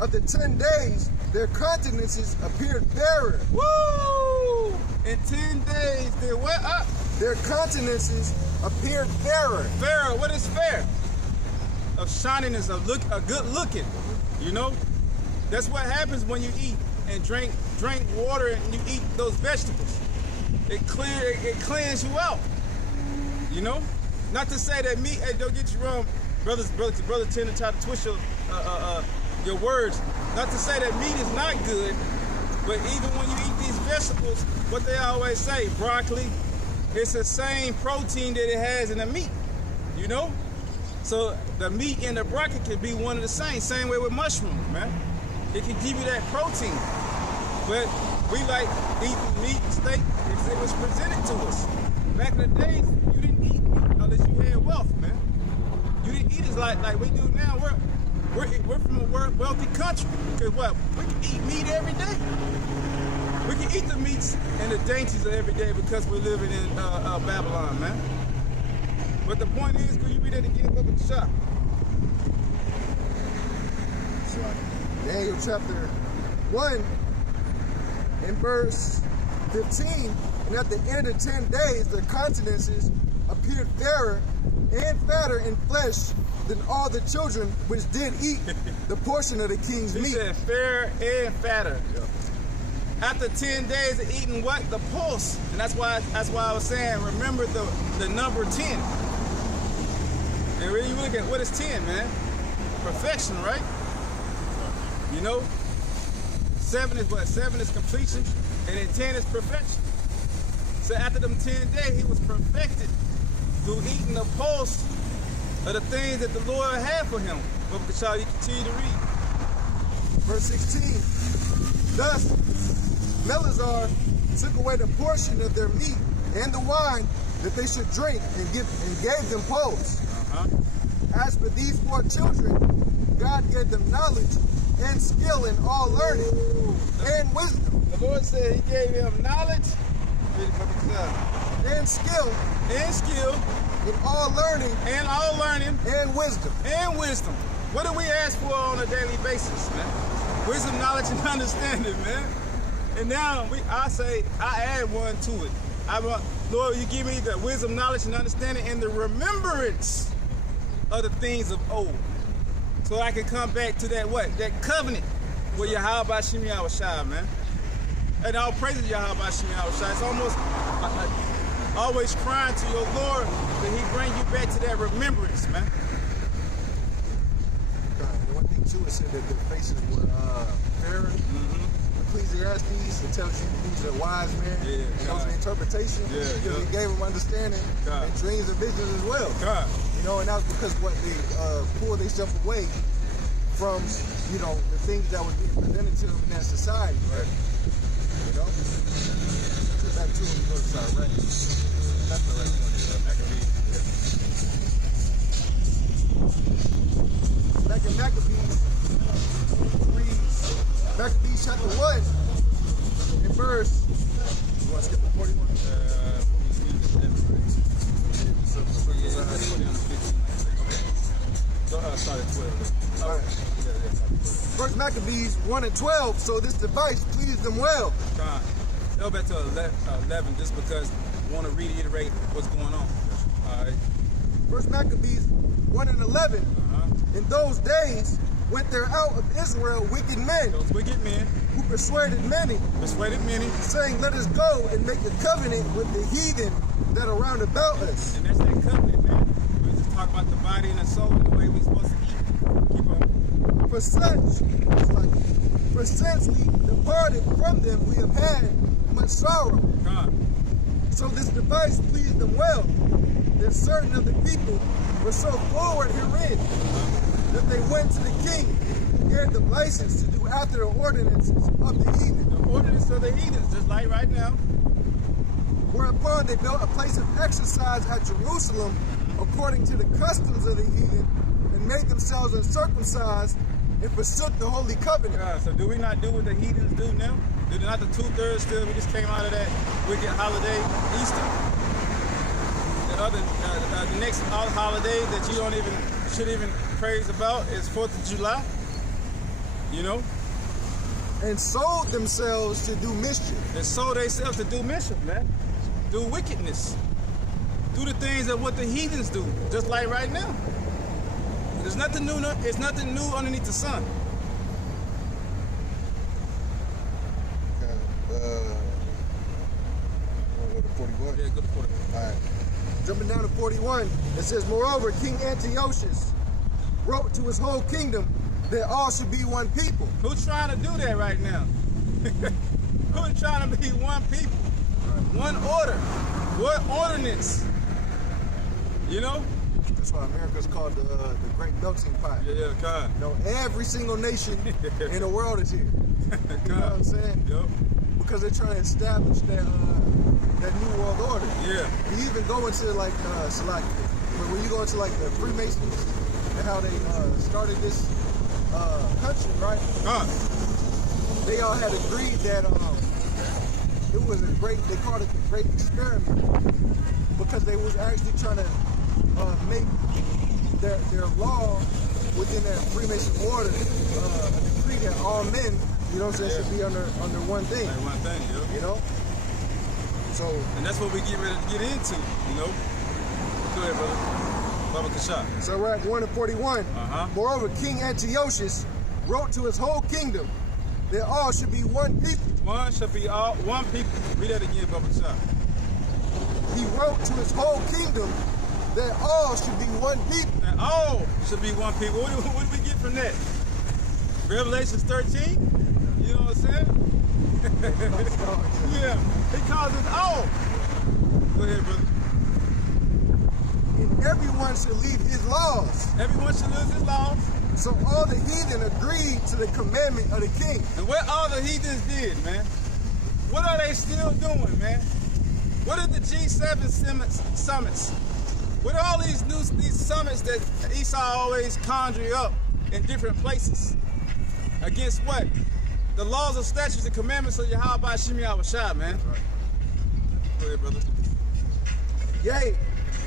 of the 10 days, their countenances appeared fairer. Woo! In 10 days, they what up? Their countenances appeared fairer. Fairer, what is fair? Of shininess, of good looking. You know? That's what happens when you eat and drink water and you eat those vegetables. It cleans you out. You know? Not to say that meat, hey, don't get you wrong, brothers tend to try to twist your words. Not to say that meat is not good, but even when you eat these vegetables, what they always say, broccoli, it's the same protein that it has in the meat, you know? So the meat and the broccoli can be one of the same way with mushrooms, man. It can give you that protein. But we like eating meat and steak because it was presented to us. Back in the days, you didn't eat meat unless you had wealth, man. You didn't eat it like we do now. We're from a wealthy country because what? We can eat meat every day. We can eat the meats and the dainties of every day because we're living in Babylon, man. But the point is, could you read that again, Book of the Shop? Daniel chapter 1 and verse 15. And at the end of 10 days, their countenances appeared fairer and fatter in flesh than all the children which did eat the portion of the king's meat. He said fair and fatter. Yeah. After 10 days of eating what? The pulse. And that's why I was saying, remember the number 10. And when you look at what is 10, man? Perfection, right? You know? 7 is what? 7 is completion. And then 10 is perfection. So after them 10 days, he was perfected through eating the pulse of the things that the Lord had for him. But shall you continue to read? Verse 16. Thus, Melazar took away the portion of their meat and the wine that they should drink and gave them pulse. As for these 4 children, God gave them knowledge and skill in all learning and wisdom. The Lord said he gave him knowledge and skill in all learning and wisdom. What do we ask for on a daily basis, man? Wisdom, knowledge, and understanding, man. And now I add one to it. Lord, you give me the wisdom, knowledge, and understanding and the remembrance of the things of old. So I can come back to that what? That covenant with Yahweh Shem Yahushua, man. And all praises Yahweh Shem Yahushua. It's almost always crying to your Lord that he bring you back to that remembrance, man. And one thing too is that their faces were fairer. Ecclesiastes, it tells you he's a wise man. Yeah, it knows the interpretation. Because he gave him understanding and dreams and visions as well. You know, and that was because what they pulled themselves away from, you know, the things that was being presented to them in that society, right? You know? So back to him, go to side, right? That's the right one. Back in Maccabees, reads Maccabees chapter 1 in verse. You want to skip to 41? Start at 12. All right. First Maccabees 1 and 12. So this device pleased them well. Go back to 11 just because I want to reiterate what's going on. All right. First Maccabees 1 and 11. In those days went there out of Israel wicked men. Those wicked men who persuaded many, saying, let us go and make a covenant with the heathen that are round about us. And that's that covenant, man. We just talk about the body and the soul and the way we're supposed to eat. Keep on. For since we departed from them, we have had much sorrow. God. So this device pleased them well, that certain of the people were so forward herein, that they went to the king, gave them license to do after the ordinances of the heathen. The ordinance of the heathens, just like right now. Whereupon they built a place of exercise at Jerusalem, according to the customs of the heathen, and made themselves uncircumcised, and forsook the holy covenant. So do we not do what the heathens do now? Do not the 2/3 still? We just came out of that wicked holiday, Easter. The next holiday that you should even praise about is 4th of July. You know? And sold themselves to do mischief. And sold themselves to do mischief, man. Do wickedness. Do the things of what the heathens do, just like right now. There's nothing new. It's nothing new underneath the sun. Go to 41. Yeah, go to 41. All right. Jumping down to 41, it says, moreover, King Antiochus wrote to his whole kingdom that all should be one people. Who's trying to do that right now? Who's trying to be one people? One order. What ordinance? You know? That's why America's called the Great Melting Pot. Yeah, God. You know, every single nation in the world is here. You know what I'm saying? Yep. Because they're trying to establish that new world order. Yeah. You even go into like when you go into like the Freemasons and how they started this country, right? They all had agreed that it was a great. They called it the Great Experiment because they was actually trying to make their law within that Freemason order a decree that all men, you know what I'm saying, should be under one thing. Like one thing, yep. You know? So, and that's what we get ready to get into, you know? Go ahead, brother. Baba Kasha. So we're at 1 and 41. Moreover, King Antiochus wrote to his whole kingdom that all should be one people. One should be all one people. Read that again, Baba Kasha. He wrote to his whole kingdom that all should be one people. That all should be one people. What do we get from that? Revelations 13? You know what I'm saying? Yeah. He calls us all. Go ahead, brother. And everyone should leave his laws. Everyone should leave his laws. So all the heathen agreed to the commandment of the king. And what all the heathens did, man? What are they still doing, man? What are the G7 summits? What are all these summits that Esau always conjure up in different places? Against what? The laws and statutes and commandments of Yahweh Shimi Awashai, man. Right. Go ahead, brother. Yea,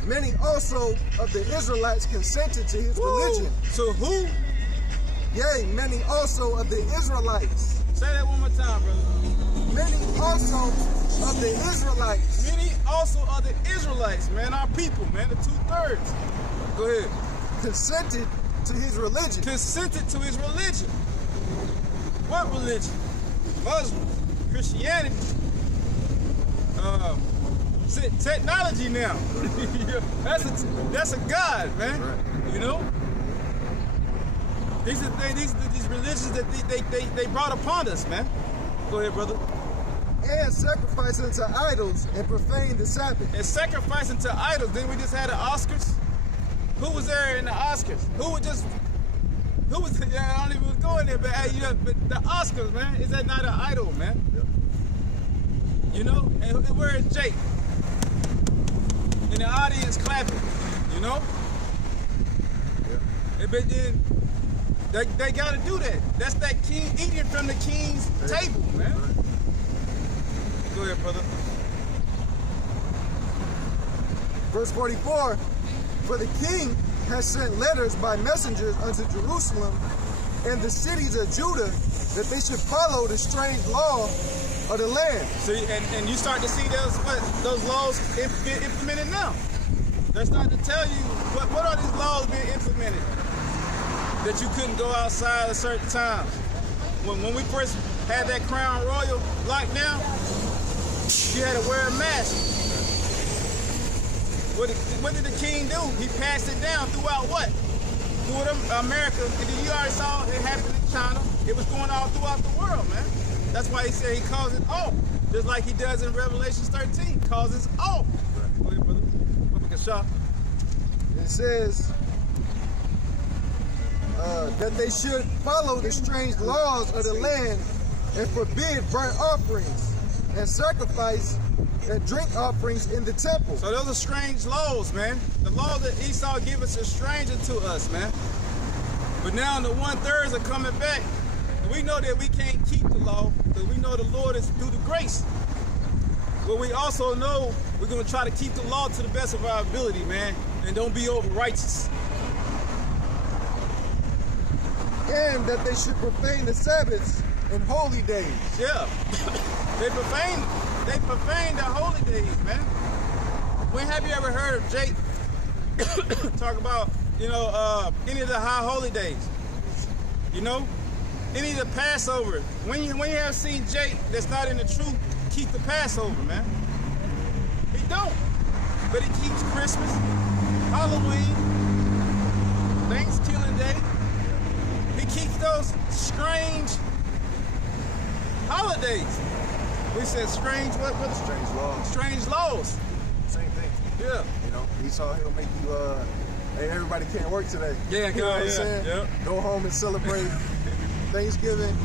many also of the Israelites consented to his religion. So who? Yea, many also of the Israelites. Say that one more time, brother. Many also of the Israelites. Many also of the Israelites, man. Our people, man. The 2/3. Go ahead. Consented to his religion. Consented to his religion. What religion? Muslim, Christianity, technology now. That's a God, man. You know? These are these religions that they brought upon us, man. Go ahead, brother. And sacrifice unto idols and profane the Sabbath. And sacrifice unto idols. Then we just had the Oscars. Who was there in the Oscars? Who was yeah, I don't even go in there, but hey, but the Oscars, man, is that not an idol, man? Yep. You know? And where is Jake? And the audience clapping, you know? Yeah. But then they gotta do that. That's that king eating from the king's table, man. Right. Go ahead, brother. Verse 44, for the king has sent letters by messengers unto Jerusalem and the cities of Judah that they should follow the strange law of the land. See, and you start to see those laws being implemented now. They're starting to tell you what are these laws being implemented? That you couldn't go outside at certain times. When we first had that Crown Royal lockdown, you had to wear a mask. What did the king do? He passed it down throughout what? Throughout America. And then you already saw it happened in China. It was going all throughout the world, man. That's why he said he calls it off. Just like he does in Revelation 13, calls it off. Go ahead, brother. Look at shop. It says that they should follow the strange laws of the land and forbid burnt offerings and sacrifice and drink offerings in the temple. So those are strange laws, man. The law that Esau gave us is stranger to us, man. But now the 1/3 are coming back. We know that we can't keep the law, but we know the Lord is through the grace. But we also know we're going to try to keep the law to the best of our ability, man, and don't be over righteous. And that they should profane the Sabbaths and holy days. Yeah, they profane the holy days, man. When have you ever heard of Jake talk about, any of the high holy days? You know, any of the Passover. When you have seen Jake that's not in the truth keep the Passover, man. He don't. But he keeps Christmas, Halloween, Thanksgiving Day. He keeps those strange holidays. We said strange what? Strange laws. Strange laws. Same thing. Yeah. Esau, he'll make you, hey, everybody can't work today. Yeah, you know what I'm saying? Yep. Go home and celebrate Thanksgiving.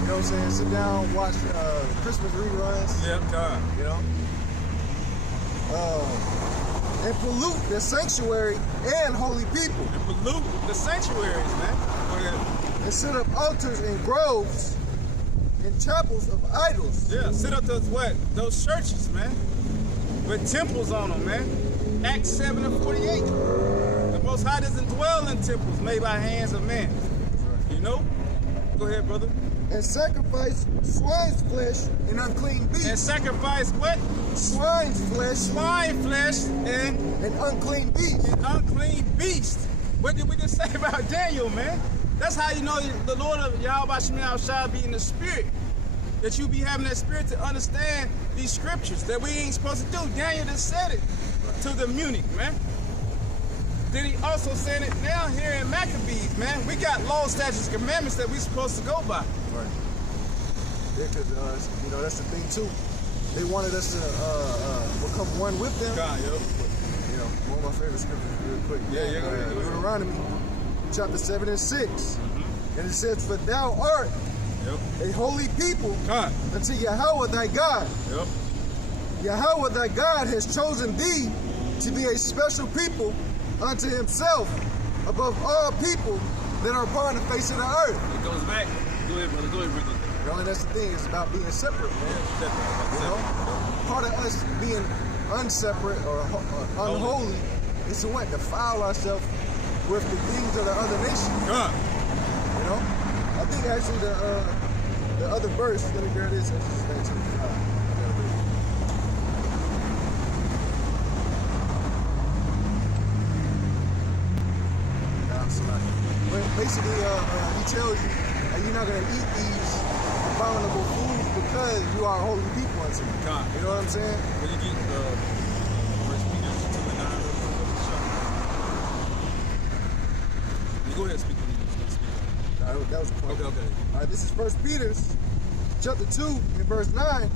You know what I'm saying? Sit down, watch Christmas reruns. Yep, God. You know? And pollute the sanctuary and holy people. And pollute the sanctuaries, man. And set up altars and groves and chapels of idols. Yeah, set up those churches, man. With temples on them, man. Acts 7:48. The Most High doesn't dwell in temples made by hands of men. You know? Go ahead, brother. And sacrifice swine's flesh and unclean beasts. And sacrifice what? Swine's flesh. Swine flesh and unclean beasts. And unclean beasts. What did we just say about Daniel, man? That's how you know the Lord of Yahweh Shemel shall be in the spirit. That you be having that spirit to understand these scriptures that we ain't supposed to do. Daniel just said it to the Munich, man. Then he also said it now here in Maccabees, man. We got law, statutes, commandments that we supposed to go by. Right. Yeah, because, that's the thing, too. They wanted us to become one with them. God, yo. One of my favorite scriptures, real quick. Yeah, go ahead. Deuteronomy, chapter 7 and 6. Mm-hmm. And it says, for thou art a holy people unto Yahweh thy God. Yep. Yahweh thy God has chosen thee to be a special people unto himself above all people that are upon the face of the earth. It goes back. Go ahead, brother. Go ahead, brother. And that's the thing. It's about being separate, man. Separate. Part of us being unseparate or unholy is to what? Defile ourselves with the things of the other nations. I think actually the other verse, let me grab this. But basically, he tells you you're not going to eat these abominable foods because you are holy people unto me. You know what I'm saying? When you get First Peter 2:9. You go ahead and speak. That was a point. Okay. All right, this is First Peter chapter 2 and verse 9.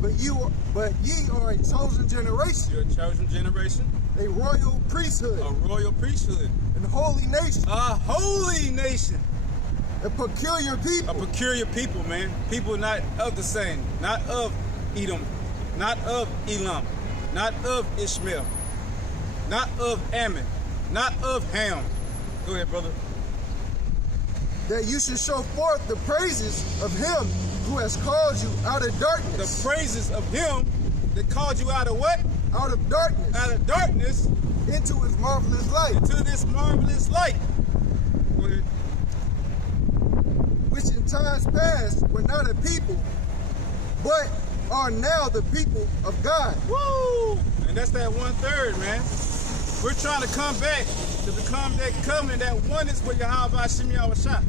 But ye are a chosen generation. You're a chosen generation. A royal priesthood. A royal priesthood. An holy nation. A holy nation. A peculiar people. A peculiar people, man. People not of the same. Not of Edom. not of Elam, not of Ishmael, not of Ammon, not of Ham. Go ahead, brother. That you should show forth the praises of him who has called you out of darkness. The praises of him that called you out of what? Out of darkness. Out of darkness. Into his marvelous light. Into this marvelous light. Go ahead. Which in times past were not a people, but are now the people of God. Woo! And that's that 1/3, man. We're trying to come back to become that covenant, that oneness with Yahweh Hashem Yahushua.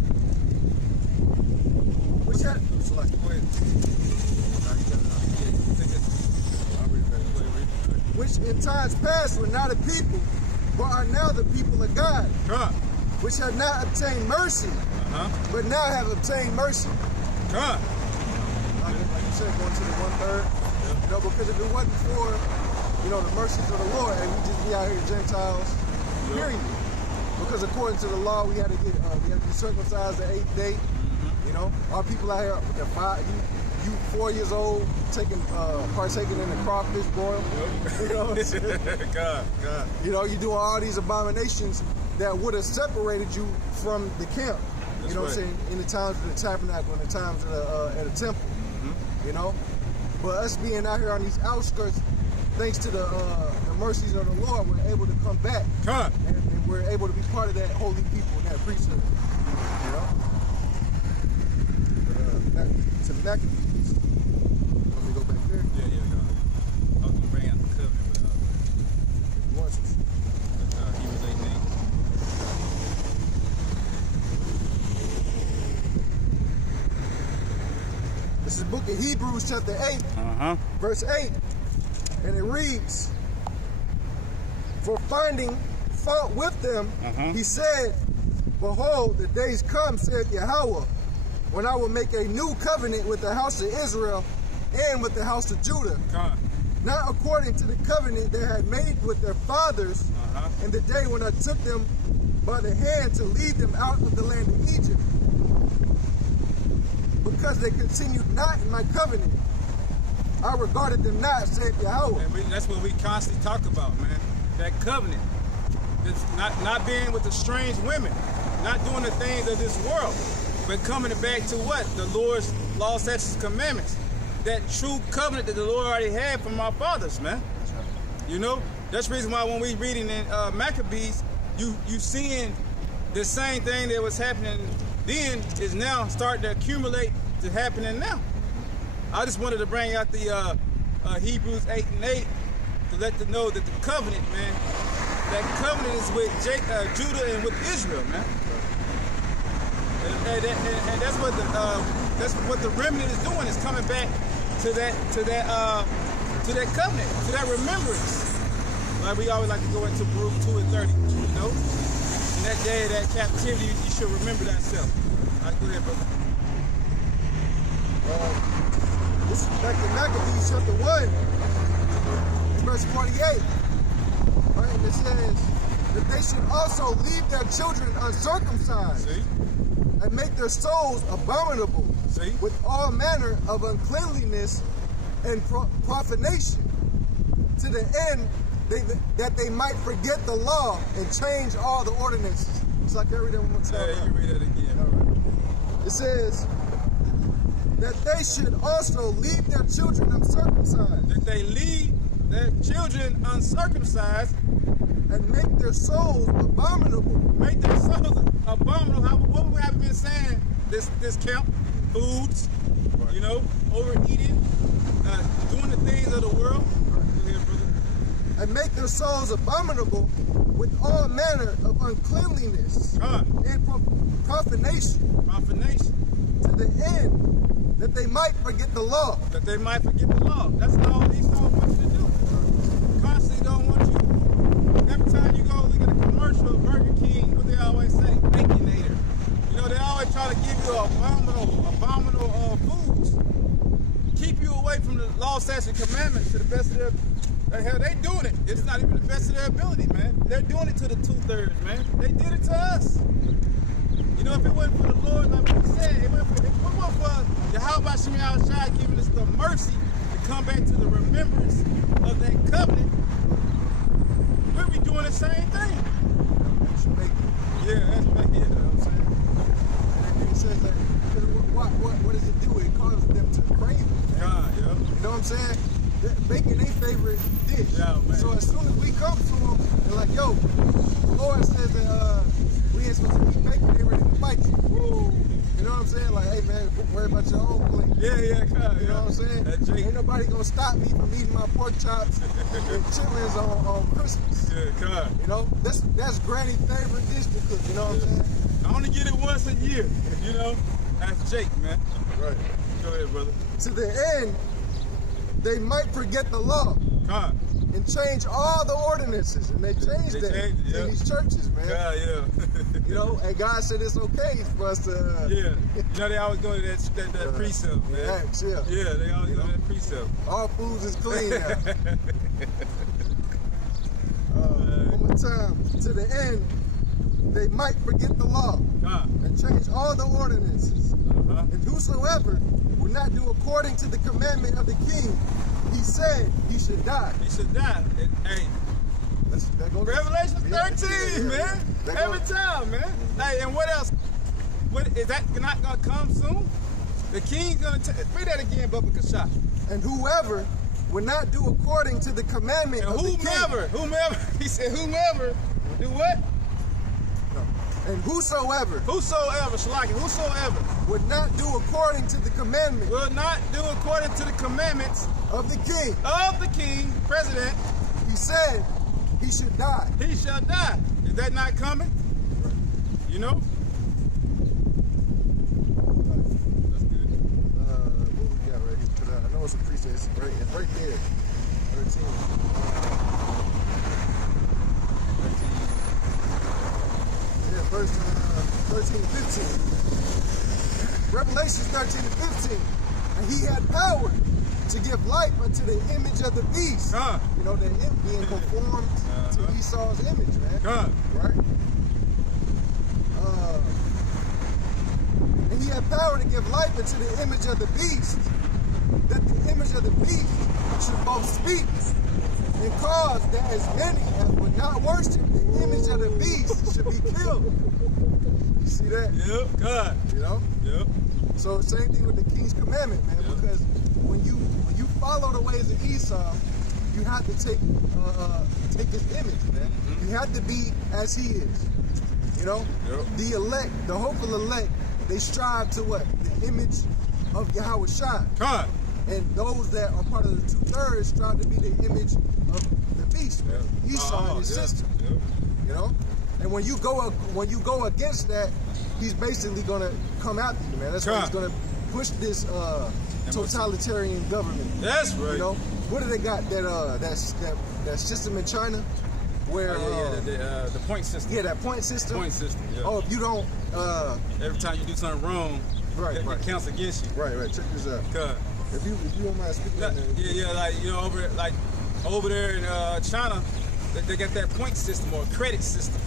Which had, which in times past were not a people, but are now the people of God. Which had not obtained mercy, but now have obtained mercy. Like you said, going to the 1/3. You know, because if it wasn't for, you know, the mercies of the Lord, and we just be out here Gentiles, period. Because according to the law, we had to be circumcised the 8th day. You know, our people out here, you 4 years old, partaking in the crawfish broil. You know what I'm saying? God. You know, you're doing all these abominations that would have separated you from the camp. You know what I'm saying? In the times of the tabernacle, in the times of at the temple. You know? But us being out here on these outskirts, thanks to the mercies of the Lord, we're able to come back. And we're able to be part of that holy people and that priesthood. You know? Back to Maccabees. Want me to go back there? Yeah, no. I was going to bring out the covenant, but If you want to. Hebrews 18. This is the book of Hebrews chapter 8, verse 8. And it reads, for finding fault with them, he said, behold, the days come, saith Yahweh, when I will make a new covenant with the house of Israel and with the house of Judah. Not according to the covenant they had made with their fathers in the day when I took them by the hand to lead them out of the land of Egypt. Because they continued not in my covenant, I regarded them not, saith Yahweh. And that's what we constantly talk about, man. That covenant. It's not being with the strange women, not doing the things of this world, but coming back to what? The Lord's law, statutes, commandments. That true covenant that the Lord already had from our fathers, man. You know? That's the reason why when we reading in Maccabees, you seeing the same thing that was happening then is now starting to accumulate to happening now. I just wanted to bring out the Hebrews 8 and 8 to let them know that the covenant, man, that covenant is with Judah and with Israel, man. And that's what the remnant is doing, is coming back to that covenant, to that remembrance. Like we always like to go into Baruch 2 and 30, you know? In that day of that captivity, you should remember that self. All right, go ahead, brother. This is back in Maccabees chapter 1, verse 48. Right, and it says that they should also leave their children uncircumcised. See? And make their souls abominable. See? With all manner of uncleanliness and profanation, to the end that they might forget the law and change all the ordinances. So I can read that one more time. Yeah, you read that again. All right. It says that they should also leave their children uncircumcised. That they leave their children uncircumcised and make their souls abominable. Make their souls abominable. What we have been saying this camp? Foods, you know, overeating, doing the things of the world. Go ahead, brother. And make their souls abominable with all manner of uncleanliness and profanation. Profanation. To the end that they might forget the law. That they might forget the law. That's all these don't want you to do. Constantly don't want you. Every time you go look at a commercial of Burger King, what they always say, Baconator. You know, they always try to give you abominable foods. Keep you away from the law, statutes, and commandments to the best of their hell, they doing it. It's not even the best of their ability, man. They're doing it to the 2/3, man. They did it to us. You know, if it wasn't for the Lord, like we said, it wasn't for Yahweh Hashem Yahushua giving us the mercy to come back to the remembrance of that covenant, we'll be doing the same thing. Yeah, that's right. Yeah, you know what I'm saying? And it says that, what does it do? It causes them to crave it. God, yeah. You know what I'm saying? Bacon their favorite dish. Yeah, man. So as soon as we come to them, they're like, yo, the Lord says that we ain't supposed to eat bacon, they ready to fight you. Woo. You know what I'm saying? Like, hey man, worry about your own plate. Yeah, God, You know what I'm saying? Ain't nobody gonna stop me from eating my pork chops and chitlins on Christmas. Yeah, God. You know, that's Granny's favorite dish to cook. You know what I'm saying? I only get it once a year, you know? That's Jake, man. Right. Go ahead, brother. To the end, they might forget the law God. and change all the ordinances, and they changed that in these churches, man. God, yeah. You know, and God said it's okay for us to. Yeah. You know, they always go to that precept, man. Acts, yeah. Yeah, they always go to that precept. All foods is clean now. One more time. To the end, they might forget the law God. and change all the ordinances. Uh-huh. And whosoever will not do according to the commandment of the king, he said he should die. He should die. Hey, Revelation 13, man. Every time, man. Hey, and what else? What is that not gonna come soon? The king's gonna read that again, Bubba Kasha. And whoever will not do according to the commandment of the king. Whomever, he said, whomever do what? And whosoever Shalaki, whosoever would not do according to the commandment will not do according to the commandments of the king, president, he said he should die. He shall die. Is that not coming? You know? That's good. What we got right here? Because I know it's a precept. It's right there. 13. Yeah, verse 13 and 15. Revelation 13 and 15. And he had power to give life unto the image of the beast. You know, being conformed to Esau's image, man. Right? And he had power to give life unto the image of the beast, that the image of the beast should both speak and cause that as many as would not worship the image of the beast should be killed. You see that? Yep, God. You know? Yep. So same thing with the king's commandment, man, because when you follow the ways of Esau, you have to take his image, man. You have to be as he is. You know? The elect, the hopeful elect, they strive to what? The image of Yahushua. And those that are part of the 2/3 strive to be the image of the beast, man. Esau and his sister. You know? And when you go against that, he's basically gonna come after you, man. That's why he's gonna push this totalitarian government. That's right. You know, what do they got that system in China where the point system. Yeah, that point system. Point system. Yeah. Oh, if you don't every time you do something wrong, it counts against you. Right. Check this out. If you don't mind speaking. Like you know over there in China, they got that point system or credit system.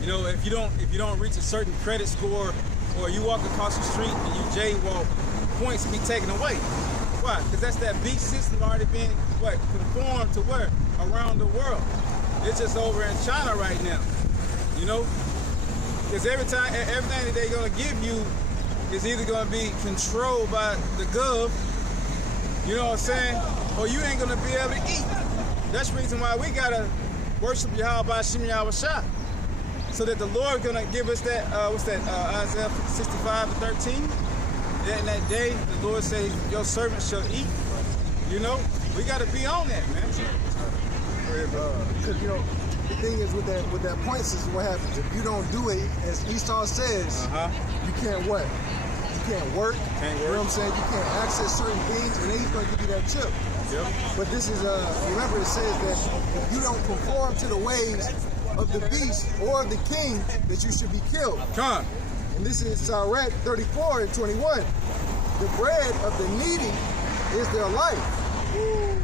You know, if you don't reach a certain credit score, or you walk across the street and you jaywalk, points be taken away. Why? Because that's that beat system already been conformed to where around the world. It's just over in China right now. You know, because everything that they're gonna give you is either gonna be controlled by the gov. You know what I'm saying? Or you ain't gonna be able to eat. That's the reason why we gotta worship Yahweh Shem Yahushua. So that the Lord gonna give us that, Isaiah 65:13. In that day, the Lord says, your servant shall eat. You know, we gotta be on that, man. Because, you know, the thing is with that point system, what happens? If you don't do it, as Esau says, you can't what? You can't work. You know what I'm saying? You can't access certain things, and then he's gonna give you that chip. But this is, remember it says that if you don't conform to the ways of the beast or the king, that you should be killed. And this is Sirach 34 and 21. The bread of the needy is their life.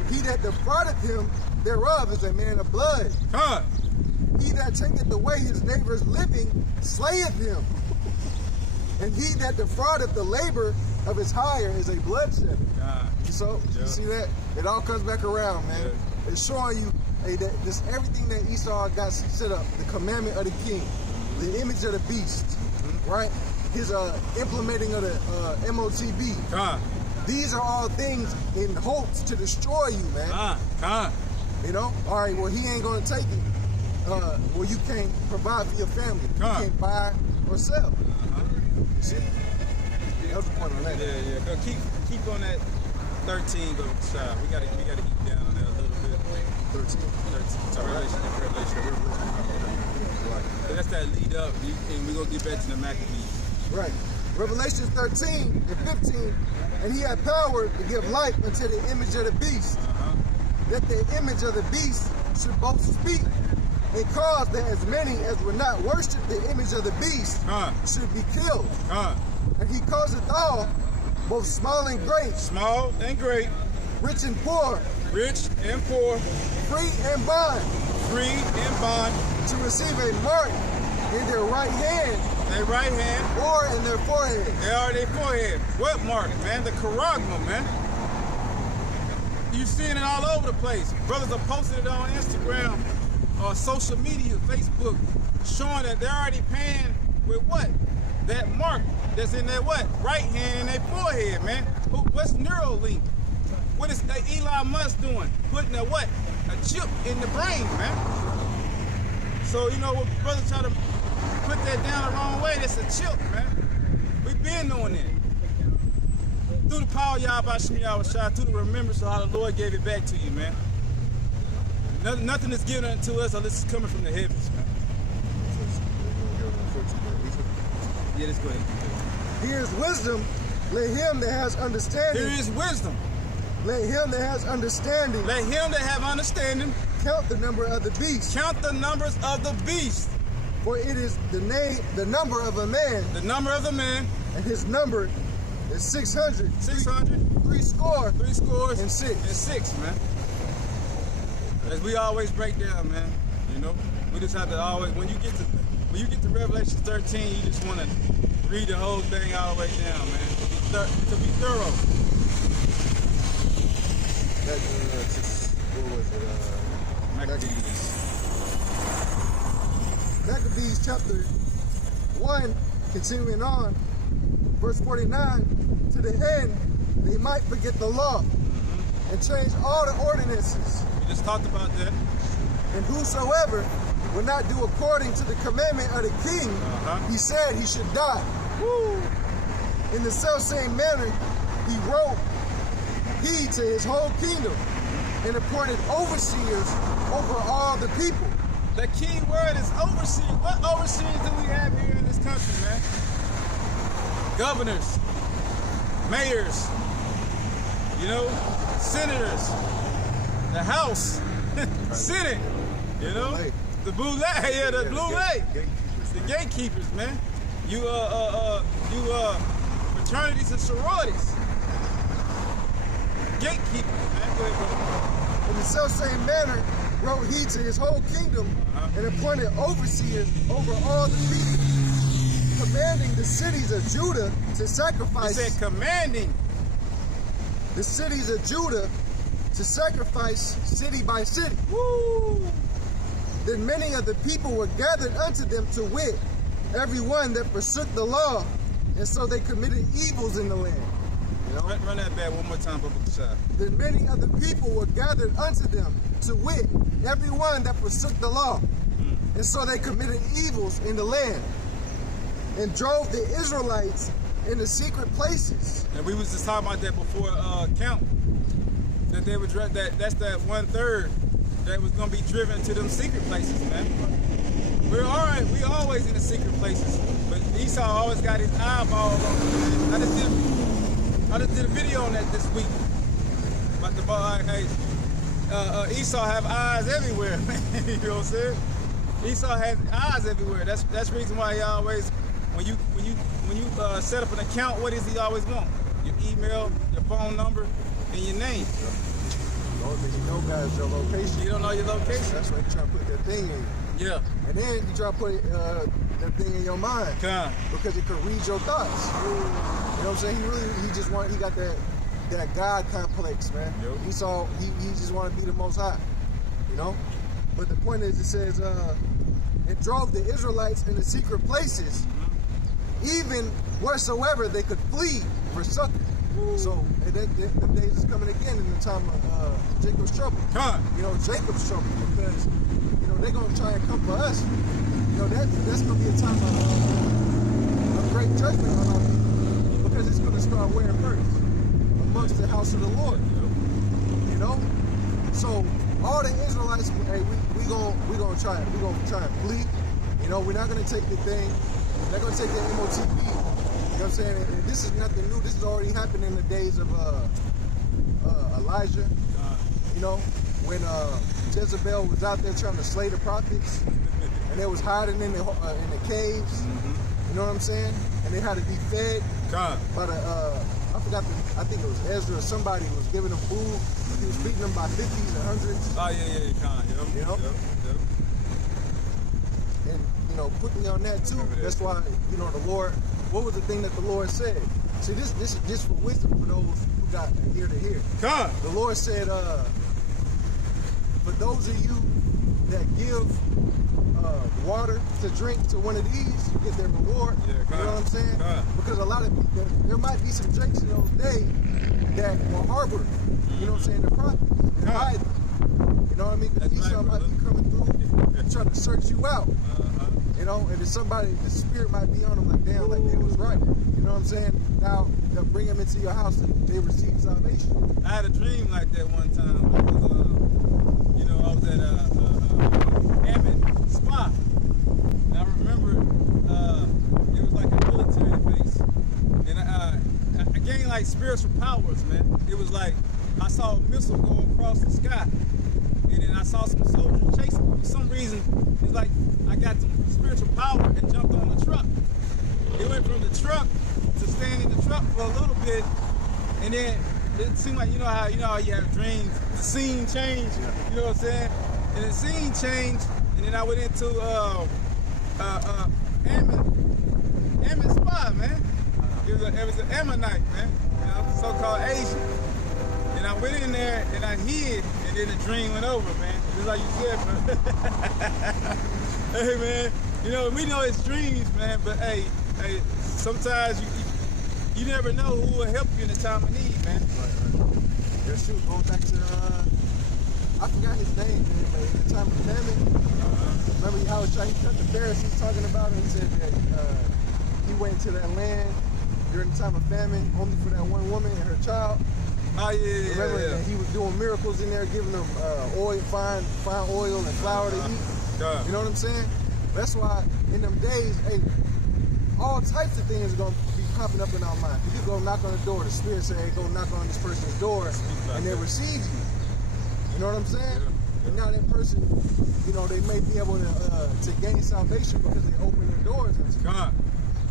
He that defraudeth him thereof is a man of blood. He that taketh away his neighbor's living slayeth him. And he that defraudeth the labor of his hire is a bloodshedder. So, you see that? It all comes back around, man. Yeah. It's showing you that this everything that Esau got set up, the commandment of the king, the image of the beast, right? His implementing of the MOTB. These are all things in hopes to destroy you, man. You know? All right, well, he ain't going to take it. Well, you can't provide for your family. You can't buy or sell. You see? That was the point on that. Yeah. Go keep on that 13, go side. We gotta keep down on that a little bit. 13. So Revelation. So that's that lead up, and we're gonna get back to the Maccabees. Right. Revelation 13 and 15, and he had power to give life unto the image of the beast, that the image of the beast should both speak and cause that as many as would not worship the image of the beast should be killed. And he causeth all, both small and great, rich and poor, free and bond, to receive a mark in their right hand, or in their forehead. What mark, man? The charagma, man. You seeing it all over the place. Brothers are posting it on Instagram or social media, Facebook, showing that they're already paying with what? That mark that's in their what? Right hand and their forehead, man. What's Neuralink? What is Elon Musk doing? Putting a what? A chip in the brain, man. So, you know, when brothers try to put that down the wrong way, that's a chip, man. We been doing it. Through the power of Yahweh Shem Yahweh Shai, through the remembrance of how the Lord gave it back to you, man. Nothing is given unto us unless it's coming from the heavens, man. Yeah, let's go ahead. Here is wisdom, let him that has understanding. Here is wisdom. Let him that has understanding. Let him that have understanding. Count the number of the beast. Count the numbers of the beast. For it is the number of a man. The number of the man. And his number is 600. 600. Three scores. And six, man. As we always break down, man. You know, we just have to always, when you get to Revelation 13, you just want to read the whole thing all the way down, man. To be thorough. What was it? Maccabees chapter 1, continuing on, verse 49, to the end they might forget the law and change all the ordinances. We just talked about that. And whosoever will not do according to the commandment of the king, he said he should die. Woo. In the selfsame manner, he wrote heed to his whole kingdom and appointed overseers over all the people. The key word is overseers. What overseers do we have here in this country, man? Governors, mayors, you know, senators, the House, Senate, you know, the blue light, the blue light, the gatekeepers, man. You fraternities and sororities, gatekeepers, man. Go ahead, brother. In the selfsame manner, wrote he to his whole kingdom and appointed overseers over all the people, commanding the cities of Judah to sacrifice. He said commanding the cities of Judah to sacrifice city by city. Woo! Then many of the people were gathered unto them, to wit, every one that forsook the law, and so they committed evils in the land. You know? Run that back one more time, Bubba Kashai. Then many of the people were gathered unto them, to wit, every one that forsook the law, and so they committed evils in the land, and drove the Israelites into secret places. And we was just talking about that before count. That they would that's that 1/3 that was gonna be driven to them secret places, man. We're all right. We always in the secret places, but Esau always got his eyeball on it, man. I just did a video on that this week. About the Esau have eyes everywhere, man. You know what I'm saying? Esau has eyes everywhere. That's the reason why he always, when you set up an account, what does he always want? Your email, your phone number, and your name. The only thing you know, guys, your location. You don't know your location. That's why you try to put that thing in. Yeah. And then you try to put that thing in your mind. Come. Because it could read your thoughts. You know what I'm saying? He got that that God complex, man. Yep. He just want to be the most high, you know. But the point is, it says, it drove the Israelites into secret places, even wheresoever they could flee for succor. So the days is coming again in the time of Jacob's trouble. You know, Jacob's trouble, because you know they're gonna try and come for us. You know that's gonna be a time of great judgment on our people, because it's gonna start wearing first amongst the house of the Lord. You know, so all the Israelites, hey, we gonna try and flee. You know, we're not gonna take the thing. They're gonna take the MOTP. You know what I'm saying? And this is nothing new. This has already happened in the days of Elijah. You know, when Jezebel was out there trying to slay the prophets, and they was hiding in the caves. You know what I'm saying? And they had to be fed by the I think it was Ezra or somebody who was giving them food. He was feeding them by 50s and 100s. Oh yeah. You know? Yep. And you know, quickly on that too. That's why, you know, the Lord. What was the thing that the Lord said? See, this is just for wisdom for those who got ear to hear. The Lord said, for those of you that give water to drink to one of these, you get their reward. You know what I'm saying? Because a lot of people, there might be some drinks in those days that will harbor, you know what I'm saying, the prophets and hide them. You know what I mean? Because Esau might be coming through and trying to search you out. You know, and if somebody, the spirit might be on them like, damn, like they was right. You know what I'm saying? Now they'll bring them into your house and they receive salvation. I had a dream like that one time. I was, you know, I was at Ammon Spa, and I remember it was like a military base, and I gained like spiritual powers, man. It was like I saw a missile go across the sky, and then I saw some soldiers chasing me. For some reason, it's like I got some spiritual power and jumped on the truck. It went from the truck to staying in the truck for a little bit, and then it seemed like, you know how you have dreams, the scene changed, you know what I'm saying? And the scene changed, and then I went into Ammon Spa, man. It was an Ammonite, man, you know, so-called Asian. And I went in there and I hid, and then the dream went over, man. Just like you said, man. Hey, man, you know, we know it's dreams, man, but hey, sometimes you never know who will help you in the time of need, man. Right. Yeah, shoot, going back to, I forgot his name, man, but in the time of famine, remember how he cut the Pharisees talking about it? He said that he went into that land during the time of famine only for that one woman and her child. Oh, yeah. Remember that he was doing miracles in there, giving them oil, fine oil and flour to eat. You know what I'm saying? That's why in them days, hey, all types of things are going to be popping up in our mind. If you go knock on the door, the Spirit say, hey, go knock on this person's door, and they receive you. You know what I'm saying? And now that person, you know, they may be able to gain salvation because they open their doors.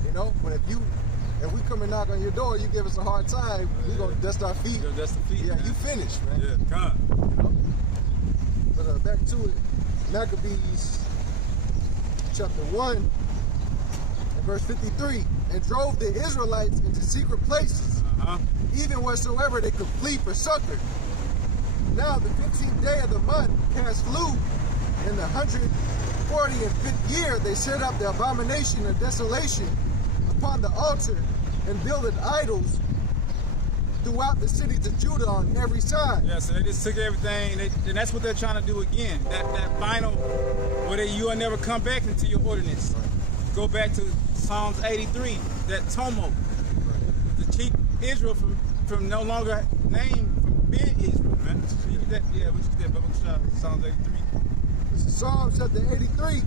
You know, but if we come and knock on your door, you give us a hard time, we gonna dust our feet. Yeah, man. You finished, man. Yeah, you know? But back to it. Maccabees chapter 1 and verse 53, and drove the Israelites into secret places, even wheresoever they could flee for succor. Now the 15th day of the month past flew, in the 145th year they set up the abomination of desolation upon the altar and builded idols throughout the cities of Judah on every side. Yeah, so they just took everything, and that's what they're trying to do again. That final, where you will never come back into your ordinance. Go back to Psalms 83, that tumult, to keep Israel from no longer named from being Israel, man. So you get that, yeah, we get that biblical shot, Psalms 83. This is Psalms chapter 83,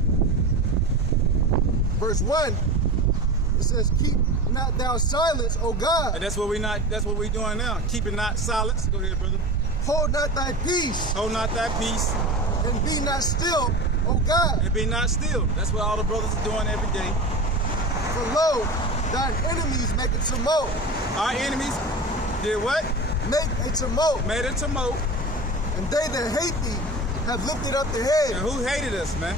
verse 1. It says, keep not thou silence, O God. And that's what we're doing now. Keeping not silence. Go ahead, brother. Hold not thy peace. Hold not thy peace. And be not still, O God. And be not still. That's what all the brothers are doing every day. For lo, thine enemies make a tumult. Our enemies did what? Make a tumult. Made a tumult. And they that hate thee have lifted up their head. And who hated us, man?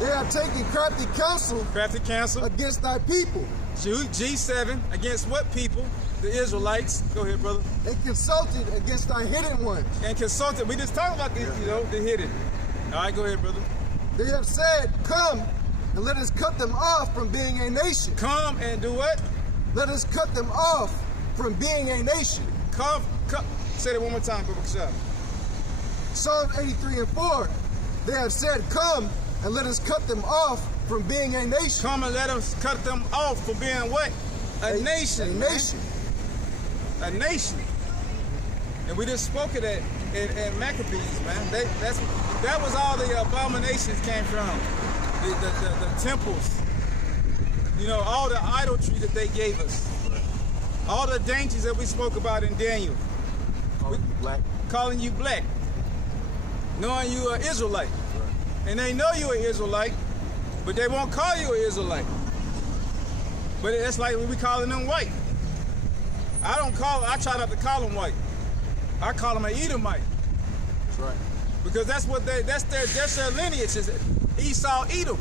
They have taken crafty counsel against thy people. G7 against what people? The Israelites. Go ahead, brother. They consulted against our hidden ones. And consulted. We just talked about the, the hidden. All right, go ahead, brother. They have said, come and let us cut them off from being a nation. Come and do what? Let us cut them off from being a nation. Come. Say that one more time, Brother Shalamah. Psalms 83 and 4. They have said, come and let us cut them off from being a nation. Come and let us cut them off from being what? A nation. A nation. A nation. And we just spoke of that in Maccabees, man. That was all the abominations came from. The temples. You know, all the idolatry that they gave us. All the dangers that we spoke about in Daniel. Calling you black. Knowing you are Israelite. Right. And they know you're an Israelite, but they won't call you an Israelite. But it's like we calling them white. I try not to call them white. I call them an Edomite. That's right. Because that's their lineage is Esau Edom.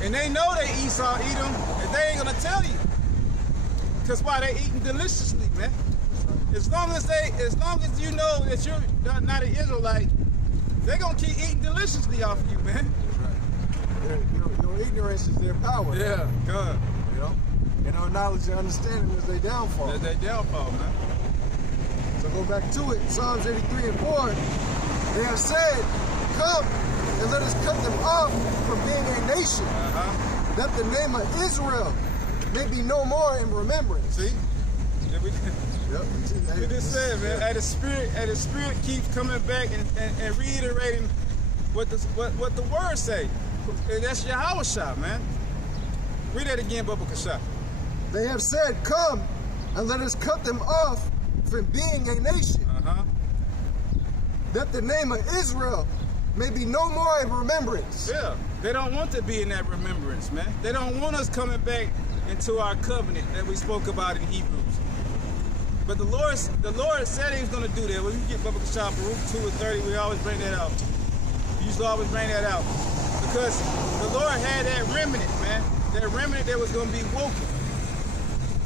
And they know they Esau Edom, and they ain't gonna tell you. Because why? They eating deliciously, man. As long as you know that you're not an Israelite, they're gonna keep eating deliciously off of you, man. That's right. Your ignorance is their power. Yeah, God. You know? And our knowledge and understanding is their downfall. That's their downfall, man. So go back to it. Psalms 83 and 4. They have said, come and let us cut them off from being a nation, that the name of Israel may be no more in remembrance. See? Yep. We just said, man, as the spirit keeps coming back and reiterating what the word say. And that's Yahushua, man. Read that again, Bubba Kasha. They have said, come and let us cut them off from being a nation, that the name of Israel may be no more in remembrance. Yeah, they don't want to be in that remembrance, man. They don't want us coming back into our covenant that we spoke about in Hebrews. But the Lord said He was going to do that. When we get Bubba Kasha, Baruch 2 and 30, we always bring that out. We used to always bring that out. Because the Lord had that remnant, man. That remnant that was going to be woken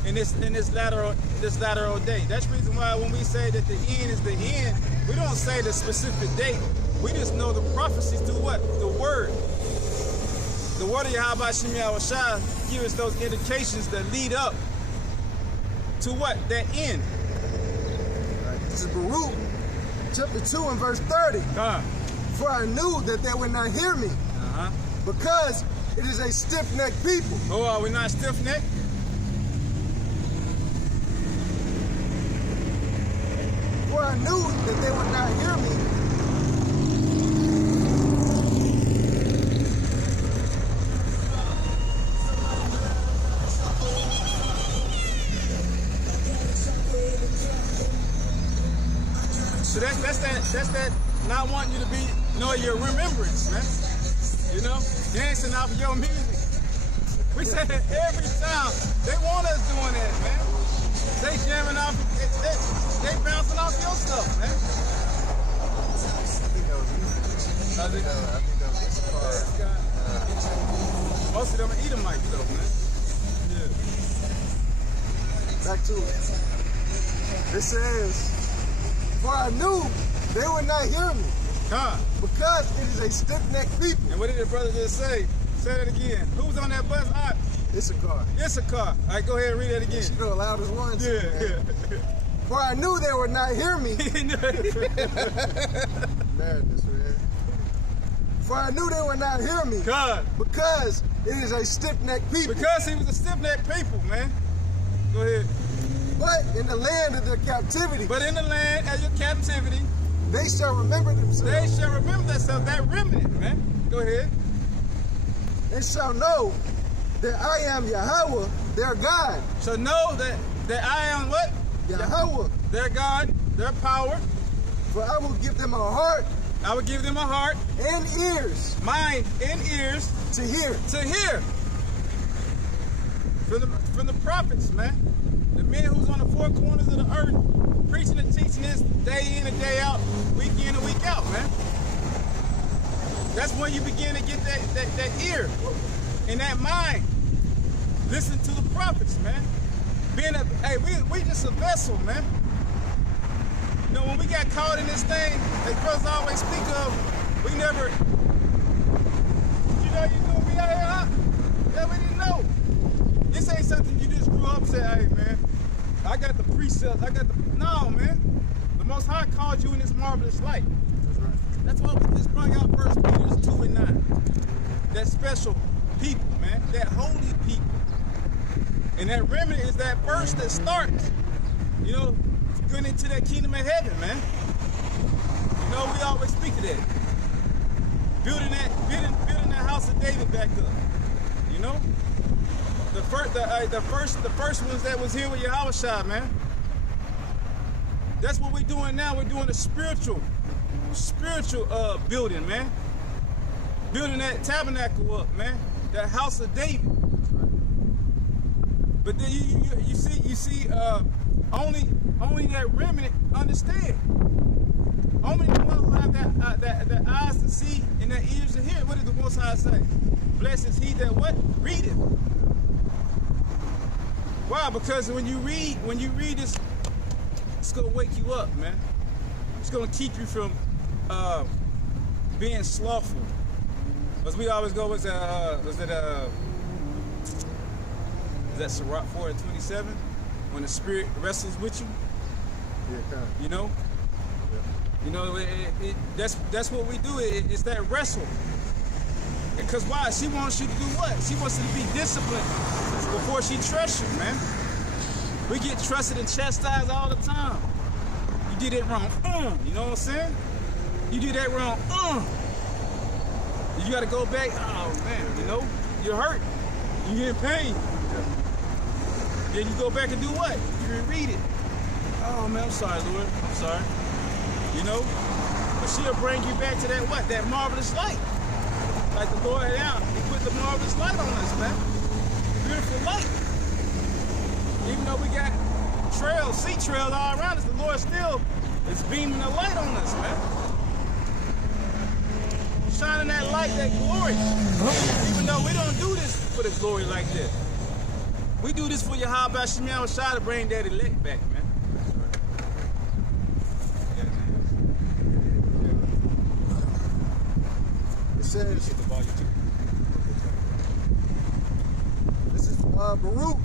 in this lateral day. That's the reason why when we say that the end is the end, we don't say the specific date. We just know the prophecies through what? The word. The word of Yahweh Shem Yahushua gives us those indications that lead up to what? That end. This is Baruch, chapter 2 and verse 30. For I knew that they would not hear me, because it is a stiff-necked people. Oh, are we not stiff-necked? For I knew that they would not hear me. So that's that not wanting you to know your remembrance, man. You know, dancing off of your music. We say that every time. They want us doing that, man. They jamming off, they bouncing off your stuff, man. I think that was Most of them are Edomites, though, man. Yeah. Back to it. It says, for I knew they would not hear me, because it is a stiff-necked people. And what did the brother just say? Say that again. Who's on that bus? Issachar. All right, go ahead and read that again. You know, loud as one. Yeah. For I knew they would not hear me. Madness, man. For I knew they would not hear me. Because it is a stiff-necked people. Because he was a stiff-necked people, man. Go ahead. But in the land of their captivity. But in the land of your captivity. They shall remember themselves. They shall remember themselves. That remnant, man. Go ahead. They shall know that I am Yahweh, their God. So know that I am what? Yahweh. Their God, their power. For I will give them a heart. I will give them a heart. And ears. Mind and ears. To hear. To hear. From the prophets, man. The men who's on the four corners of the earth preaching and teaching this day in and day out, week in and week out, man. That's when you begin to get that ear and that mind Listen to the prophets, man. We just a vessel, man. You know, when we got caught in this thing, as brothers always speak of, we never, you know, you gonna be out here, huh? Yeah, we didn't know. This ain't something you just grew up and said, hey, man, I got the precepts, no, man. The Most High called you in this marvelous light. That's right. That's why we just bring out 1 Peter 2:9. That special people, man, that holy people. And that remnant is that first that starts, you know, getting into that kingdom of heaven, man. You know, we always speak of that. Building that house of David back up. You know? The first ones that was here with Yahushua, man. That's what we're doing now. We're doing a spiritual building, man. Building that tabernacle up, man. That house of David. But then you see, only that remnant understand. Only the one who have that eyes to see and that ears to hear. What does the Most High say? Blessed is he that what? Readeth. Why? Because when you read this, it's gonna wake you up, man. It's gonna keep you from being slothful. As we always go, is that Sirach 4:27? When the Spirit wrestles with you, Yeah, kind of. you know. Yeah. You know, that's what we do. It's that wrestle. Because why? She wants you to do what? She wants you to be disciplined before she trusts you, man. We get trusted and chastised all the time. You did it wrong. You know what I'm saying? You did that wrong. You got to go back. Oh, man, you know, you're hurt. You're in pain. Then you go back and do what? You reread it. Oh, man, I'm sorry, Lord. I'm sorry. You know? But she'll bring you back to that what? That marvelous light. Like the Lord out. He put the marvelous light on us, man. Beautiful light. Even though we got trails, sea trails all around us, the Lord still is beaming the light on us, man. Shining that light, that glory. Even though we don't do this for the glory like this. We do this for Yahweh Shemiah Shah to bring that elect back, man. It says, this is Baruch,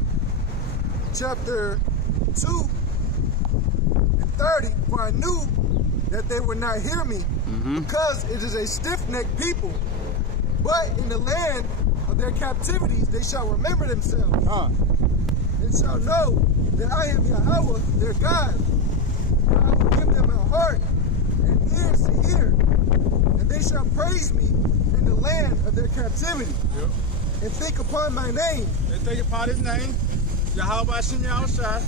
chapter 2 and 30. For I knew that they would not hear me, because it is a stiff-necked people. But in the land of their captivities they shall remember themselves, and shall know that I am Yahweh, their God. I will give them a heart and ears to hear, and they shall praise me in the land of their captivity, and think upon my name, They think upon his name, Yahweh Shemiah Shah,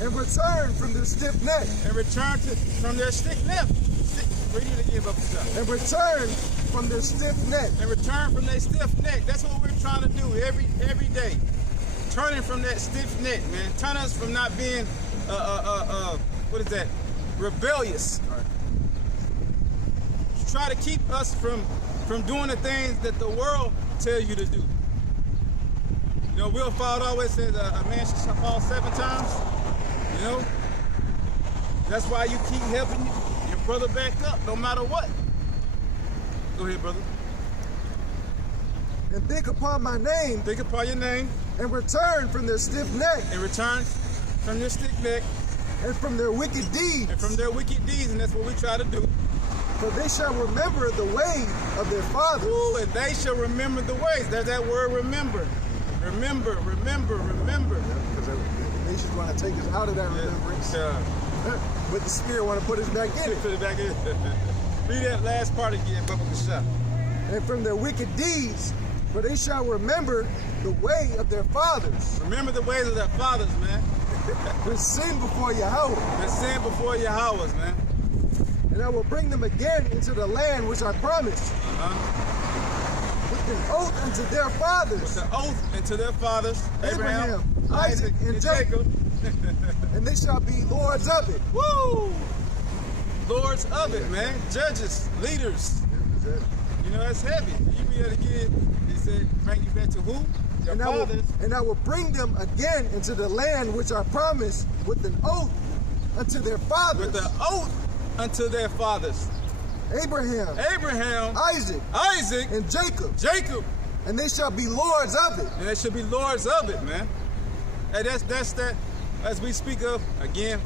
and return from their stiff neck, and return from their stiff neck. Read it again, Bubba Shah. and return from their stiff neck. And return from that stiff neck. That's what we're trying to do every day. Turning from that stiff neck, man. Turn us from not being, what is that? Rebellious. Try to keep us from doing the things that the world tells you to do. You know, Will Ford always says a man should fall 7 times. You know? That's why you keep helping your brother back up, no matter what. Go ahead, brother. And think upon my name, Think upon your name, and return from their stiff neck, and return from your stiff neck, and from their wicked deeds. and from their wicked deeds, and that's what we try to do. For they shall remember the way of their fathers. Ooh, and they shall remember the ways. There's that word remember. Remember. Because the nations want to take us out of that remembrance. But the Spirit want to put us back in it. Put it back in. Read that last part again, Bubba Shah. And from their wicked deeds, for they shall remember the way of their fathers. Remember the ways of their fathers, man. Who sin before Yahweh. They sin before Yahweh, man. And I will bring them again into the land which I promised. With an oath unto their fathers. With the oath unto their fathers, Abraham, Isaac, and Jacob. And they shall be lords of it. Woo! Lords of it, man. Judges, leaders. You know, that's heavy. You read it again. It said, bring you back to who? Your fathers. And I will bring them again into the land which I promised with an oath unto their fathers. With an oath unto their fathers. Abraham, Isaac, and Jacob. And they shall be lords of it. And they shall be lords of it, man. And that's that, as we speak of, again,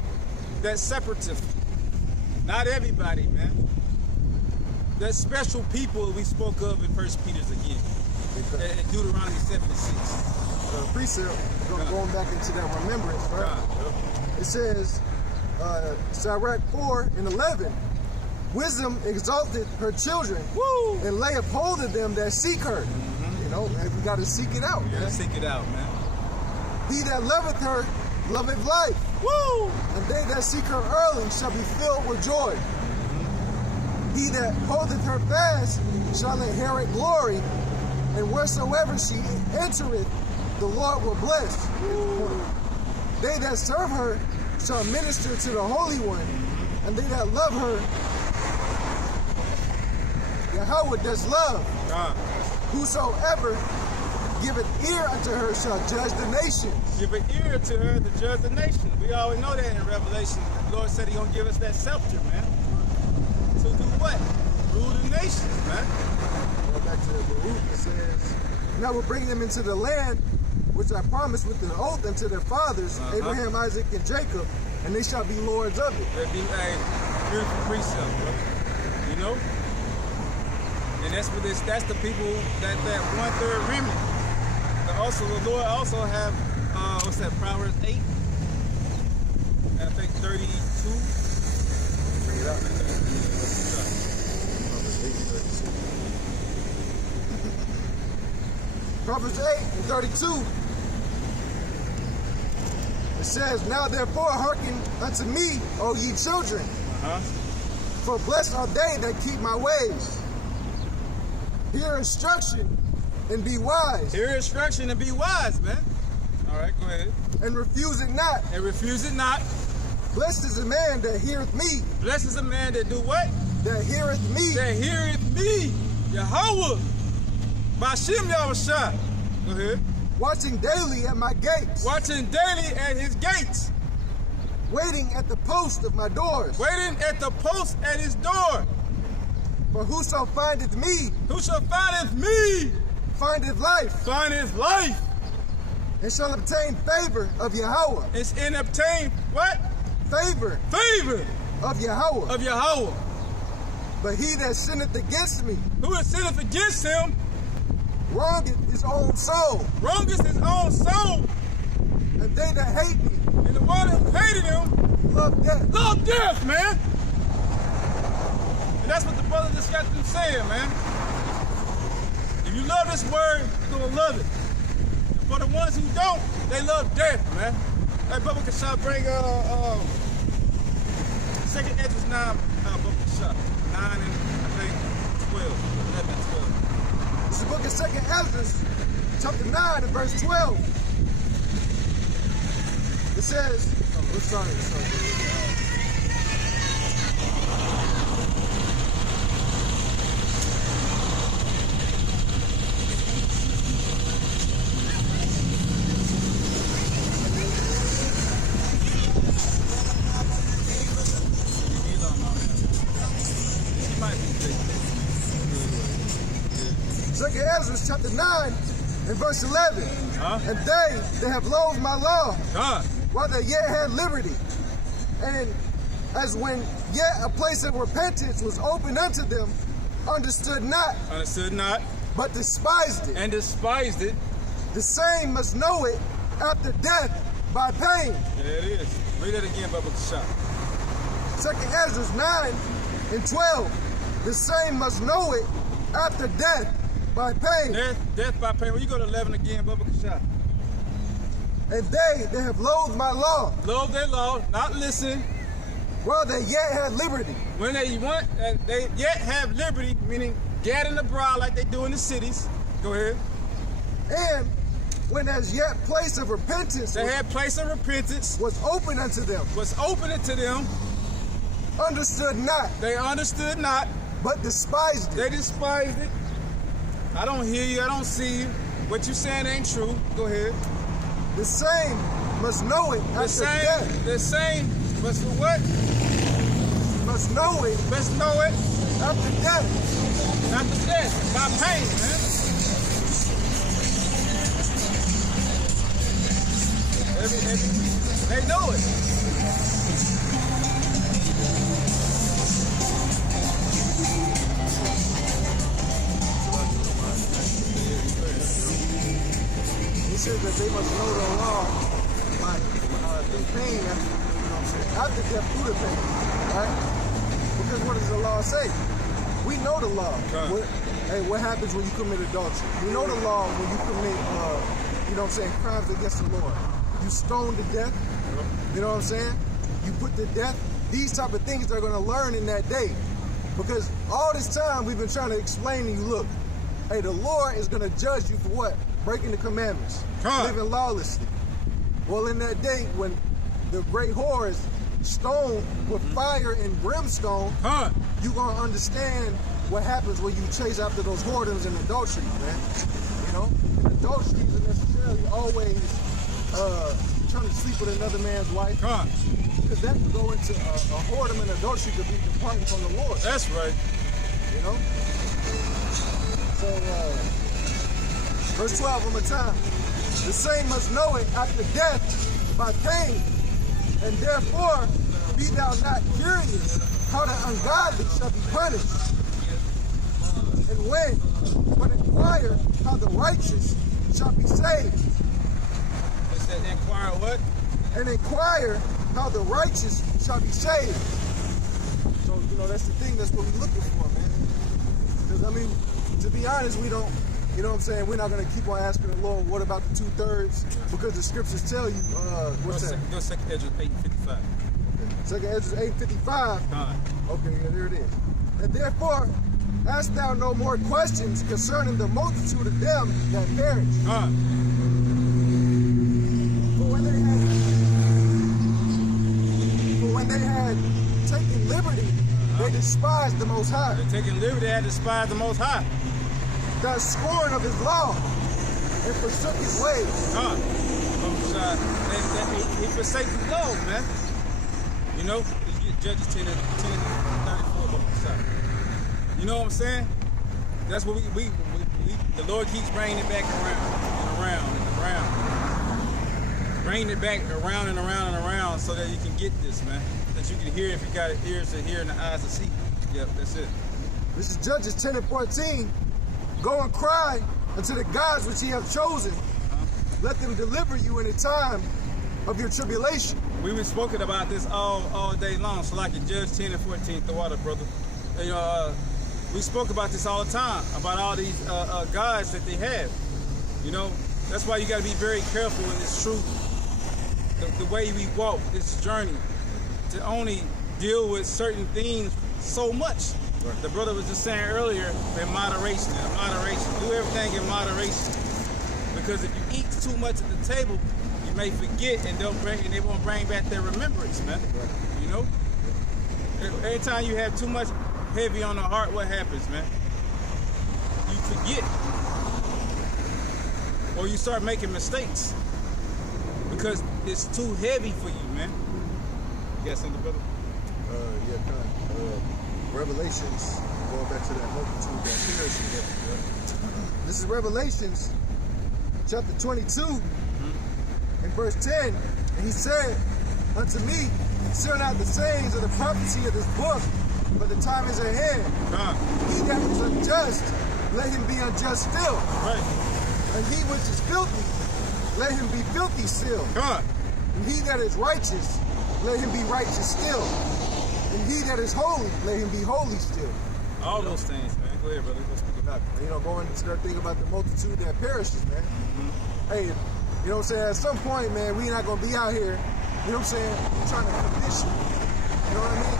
that separative. Not everybody, man. That special people we spoke of in 1 Peter's again. In Deuteronomy 76. Precept, going back into that remembrance, right? It says, Sirach 4:11, wisdom exalteth her children, woo, and layeth hold of them that seek her. You know, and we got to seek it out. You got to seek it out, man. He that loveth her loveth life. Woo! And they that seek her early shall be filled with joy. He that holdeth her fast shall inherit glory, and wheresoever she entereth, the Lord will bless. They that serve her shall minister to the Holy One, and they that love her, Yahweh does love. Whosoever giveth ear unto her shall judge the nations. Give an ear to her to judge the nation. We always know that in Revelation. The Lord said He gonna give us that scepter, man. To do what? Rule the nations, man. Go back to the root. It says, and I will bring them into the land which I promised with an oath unto their fathers, Abraham, Isaac, and Jacob, and they shall be lords of it. That'd be a beautiful precept, bro. You know? And that's what that's the people that 1/3 remnant. But also the Lord also have what's that, Proverbs 8? I think 32. Bring it out. Proverbs 8:32. It says, now therefore hearken unto me, O ye children, for blessed are they that keep my ways. Hear instruction and be wise. Hear instruction and be wise, man. All right, go ahead. And refuse it not. And refuse it not. Blessed is the man that heareth me. Blessed is the man that do what? That heareth me. That heareth me. Yahweh. Bashim Yahushua. Go ahead. Watching daily at my gates. Watching daily at his gates. Waiting at the post of my doors. Waiting at the post at his door. For whoso findeth me. Whoso findeth me. Findeth life. Findeth life. And shall obtain favor of Yahweh. And obtain what? Favor. Favor. Of Yahweh. Of Yahweh. But he that sinneth against me. Who that sinneth against him. Wrongeth his own soul. Wrongeth his own soul. And they that hate me. And the one who hated him. Love death. Love death, man. And that's what the brother just got through saying, man. If you love this word, you're going to love it. And for the ones who don't, they love death, man. Hey, Bubba Kasha, bring 2nd Ezra 9, Bubba Kasha. 9 and, I think, 12. 11 and 12. This is the book of 2nd Ezra, chapter 9 and verse 12. It says, sorry. Ezra chapter 9 and verse 11. And they that have loathed my law, while they yet had liberty, and as when yet a place of repentance was opened unto them, understood not, but despised it. And despised it. The same must know it after death by pain. There it is. Read that again, Bubba Shot. 2nd Ezra 9 and 12. The same must know it after death by pain. Death by pain. Well, you go to 11 again, Bubba Shot. And they that have loathed my law. Loathed their law, not listen. While they yet had liberty. When they yet have liberty, meaning gathering abroad like they do in the cities. Go ahead. And when as yet place of repentance. They had place of repentance. Was open unto them. Was open unto them. Understood not. They understood not. but despised it. They despised it. I don't hear you. I don't see you. What you saying ain't true. Go ahead. The same must know it after death. The same must what? Must know it Must know it after death. after death. By pain, man. They know it. He says that they must know the law by through pain, after death through the pain, right? Because what does the law say? We know the law. What happens when you commit adultery? We know the law when you commit, crimes against the Lord. You stone to death, you know what I'm saying? You put to death. These type of things they're going to learn in that day. Because all this time we've been trying to explain to you, look, hey, the Lord is going to judge you for what? Breaking the commandments, living lawlessly. Well, in that day when the great whore is stoned with fire and brimstone, you're going to understand what happens when you chase after those whoredoms and adulteries, man. You know? And adultery isn't necessarily always trying to sleep with another man's wife. Because that could go into a whoredom and adultery could be departing from the Lord. That's right. You know? So, verse 12 one more time. The same must know it after death by pain, and therefore be thou not curious how the ungodly shall be punished. And but inquire how the righteous shall be saved. It said inquire what? And inquire how the righteous shall be saved. So, that's the thing, that's what we're looking for, man. Because, to be honest, we don't, we're not going to keep on asking the Lord, what about the 2/3? Because the scriptures tell you, what's that? Go 2nd Ezra 8:55. Okay. 2nd Ezra 8:55. Okay, yeah, there it is. And therefore, ask thou no more questions concerning the multitude of them that perish. For when they had taken liberty, they despised the Most High. They're taking liberty, they despised the Most High. That scorn of his law and forsook his ways. He forsake his law, man. You know, Judges 10 and 34. You know what I'm saying? That's what we the Lord keeps bringing it back around and around and around. Bringing it back around and around and around so that you can get this, man. That you can hear if you got ears to hear and the eyes to see. Yep, that's it. This is Judges 10 and 14. Go and cry unto the gods which ye have chosen. Let them deliver you in the time of your tribulation. We've been spoken about this all day long. So like in Judges 10 and 14, the water, brother. We spoke about this all the time, about all these gods that they have. You know, that's why you got to be very careful in this truth. The way we walk this journey, to only deal with certain things so much. Right. The brother was just saying earlier, in moderation, do everything in moderation. Because if you eat too much at the table, you may forget and they won't bring back their remembrance, man. Right. You know? Every time you have too much heavy on the heart, what happens, man? You forget. Or you start making mistakes. Because it's too heavy for you, man. You got something, brother? Yeah, kind of. Revelations, going back to that multitude that perishes. This is Revelations chapter 22 and verse 10. And he said unto me, seal not the sayings of the prophecy of this book, but the time is at hand. He that is unjust, let him be unjust still. Right. And he which is filthy, let him be filthy still. And he that is righteous, let him be righteous still. And he that is holy, let him be holy still. All those things, man. Go ahead, brother. Let's speak about it. Going into that thing about the multitude that perishes, man. Hey, you know what I'm saying? At some point, man, we not going to be out here, you know what I'm saying, trying to condition. You know what I mean?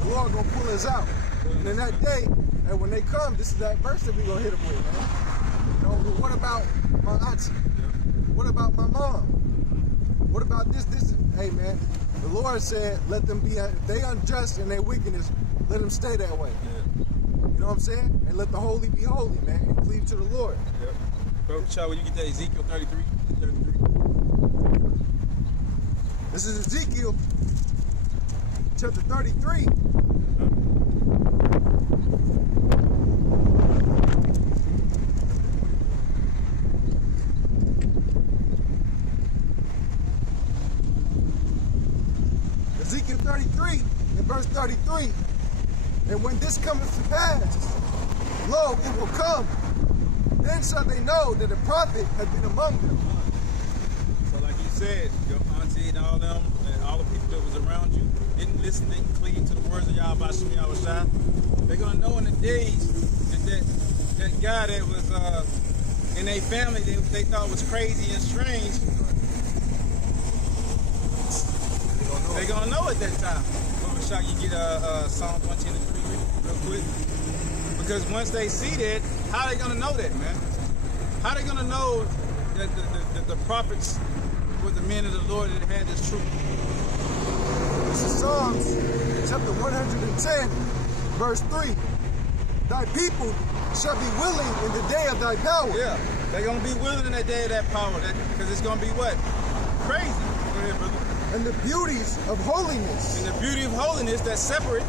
The Lord going to pull us out. And in that day, and when they come, this is that verse that we going to hit them with, man. You know, but what about my auntie? What about my mom? What about this? Hey, man. The Lord said, let them be, if they unjust in their wickedness, let them stay that way. know what I'm saying? And let the holy be holy, man, and cleave to the Lord. Yep. Bro, Child, when you get that Ezekiel 33. This is Ezekiel chapter 33. Ezekiel 33 and verse 33. And when this cometh to pass, lo, it will come. Then shall they know that the prophet had been among them. So like you said, your auntie and all them, and all the people that was around you, didn't listen, didn't cleave to the words of Yahweh Shem Yahushua. They're gonna know in the days that guy that was in their family they thought was crazy and strange. They're gonna know at that time. But Shah, you get Psalm 110 and 3 real quick. Because once they see that, how they gonna know that, man? How they gonna know that the prophets were the men of the Lord that had this truth? This is Psalms chapter 110, verse 3. Thy people shall be willing in the day of thy power. Yeah, they're gonna be willing in that day of that power, because it's gonna be what? Crazy. Go ahead, brother. And the beauties of holiness. And the beauty of holiness that's separate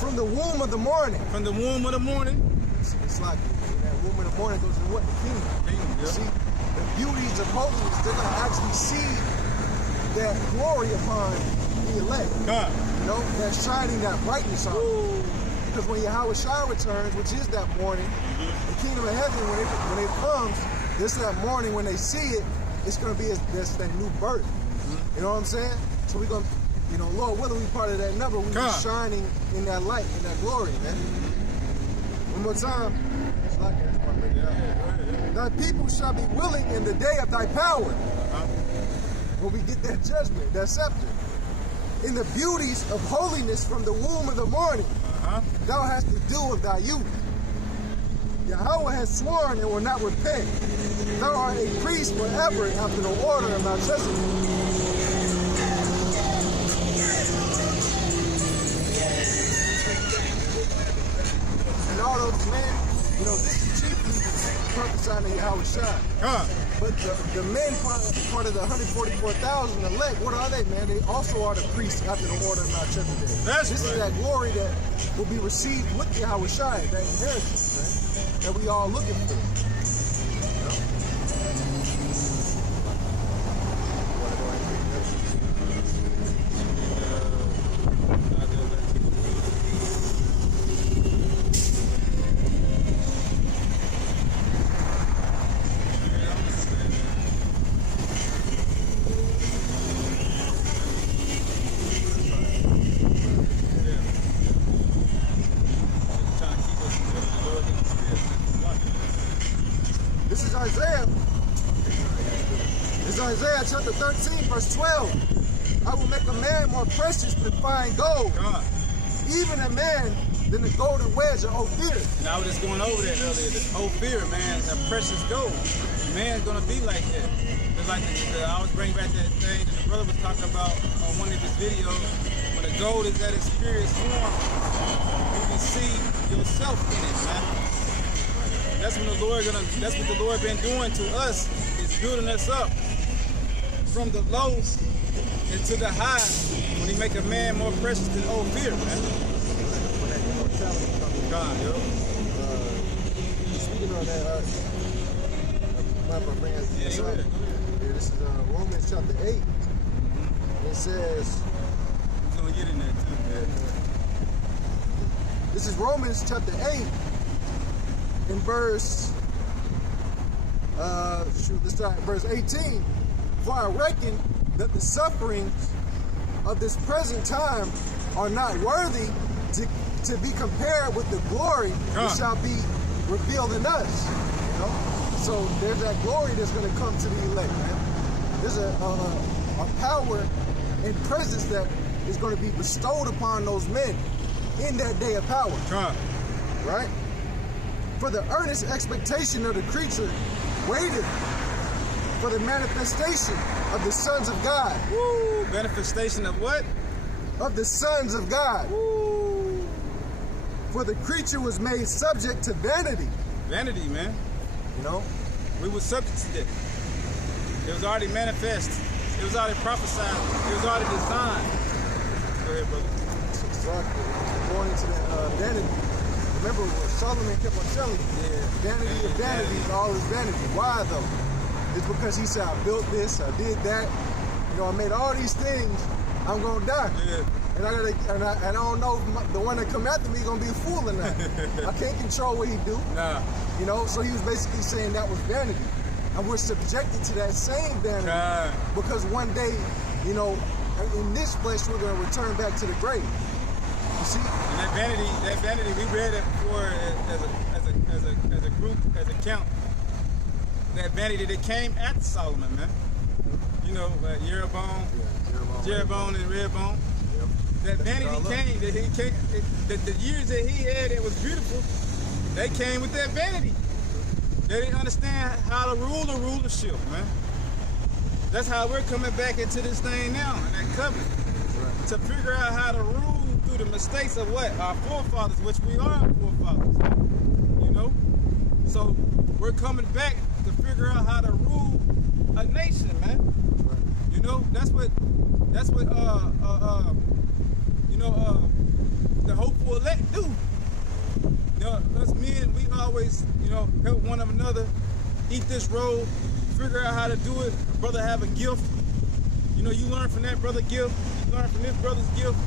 from the womb of the morning. From the womb of the morning. It's like that womb of the morning goes to what? The kingdom. Yeah. See, the beauties of holiness, they're going to actually see that glory upon the elect. God. You know, that shining, that brightness on them. Because when Yahweh Shai returns, which is that morning, the kingdom of heaven, when it comes, this is that morning when they see it, it's going to be this that new birth. You know what I'm saying? So we're going to, you know, Lord willing, we part of that number. We be shining in that light, in that glory, man. One more time. It's like that. Thy people shall be willing in the day of thy power. When we get that judgment, that scepter. In the beauties of holiness from the womb of the morning, thou hast to do of thy youth. Yahweh has sworn and will not repent. Thou art a priest forever after the order of Melchizedek. And all those men, you know, this is chiefly prophesying to Yahweh Shai. But the men part of the 144,000 elect, what are they, man? They also are the priests after the order of Melchizedek. This is that glory that will be received with Yahweh Shai, that inheritance, man, that we all looking for. Isaiah chapter 13, verse 12. I will make a man more precious than fine gold, even a man than the golden wedge of Ophir. And I was just going over that earlier. The Ophir, man, a precious gold. Man's gonna be like that. It's like I was bringing back that thing that the brother was talking about on one of his videos. When the gold is at its purest form, you can see yourself in it, man. That's what the Lord been doing to us, is building us up from the low into the high when he make a man more precious than Ophir, man. God, yo. Speaking on that, this is Romans chapter 8. It says, we're gonna get in there too, man. This is Romans chapter 8 in verse let's start at verse 18. For I reckon that the sufferings of this present time are not worthy to be compared with the glory that shall be revealed in us. You know? So there's that glory that's going to come to the elect, man. There's a power and presence that is going to be bestowed upon those men in that day of power. Right? For the earnest expectation of the creature waited for the manifestation of the sons of God. Woo! Manifestation of what? Of the sons of God. Woo! For the creature was made subject to vanity. Vanity, man. You know? We were subject to that. It was already manifest. It was already prophesied. It was already designed. Go ahead, brother. Exactly. Going into that vanity. Remember what Solomon kept on telling you. Vanity of vanities, all is vanity. Why though? It's because he said, I built this, I did that. You know, I made all these things. I'm gonna die. Yeah. And I don't know if the one that come after me gonna be a fool or not. I can't control what he do. Nah. You know, so he was basically saying that was vanity. And we're subjected to that same vanity. Because one day, you know, in this flesh, we're gonna return back to the grave. You see? And that vanity, we read it before as a group, as a count. That vanity that came after Solomon, man. You know, Jeroboam and Rehoboam. That vanity came, the years that he had that was beautiful, they came with that vanity. They didn't understand how to rule the rulership, man. That's how we're coming back into this thing now, in that covenant. Right. To figure out how to rule through the mistakes of what? Our forefathers, which we are our forefathers. You know? So we're coming back to figure out how to rule a nation, man. Right. You know, that's what the hopeful elect do. You know, us men, we always, you know, help one another, eat this road, figure out how to do it. A brother have a gift. You know, you learn from that brother gift, you learn from this brother's gift,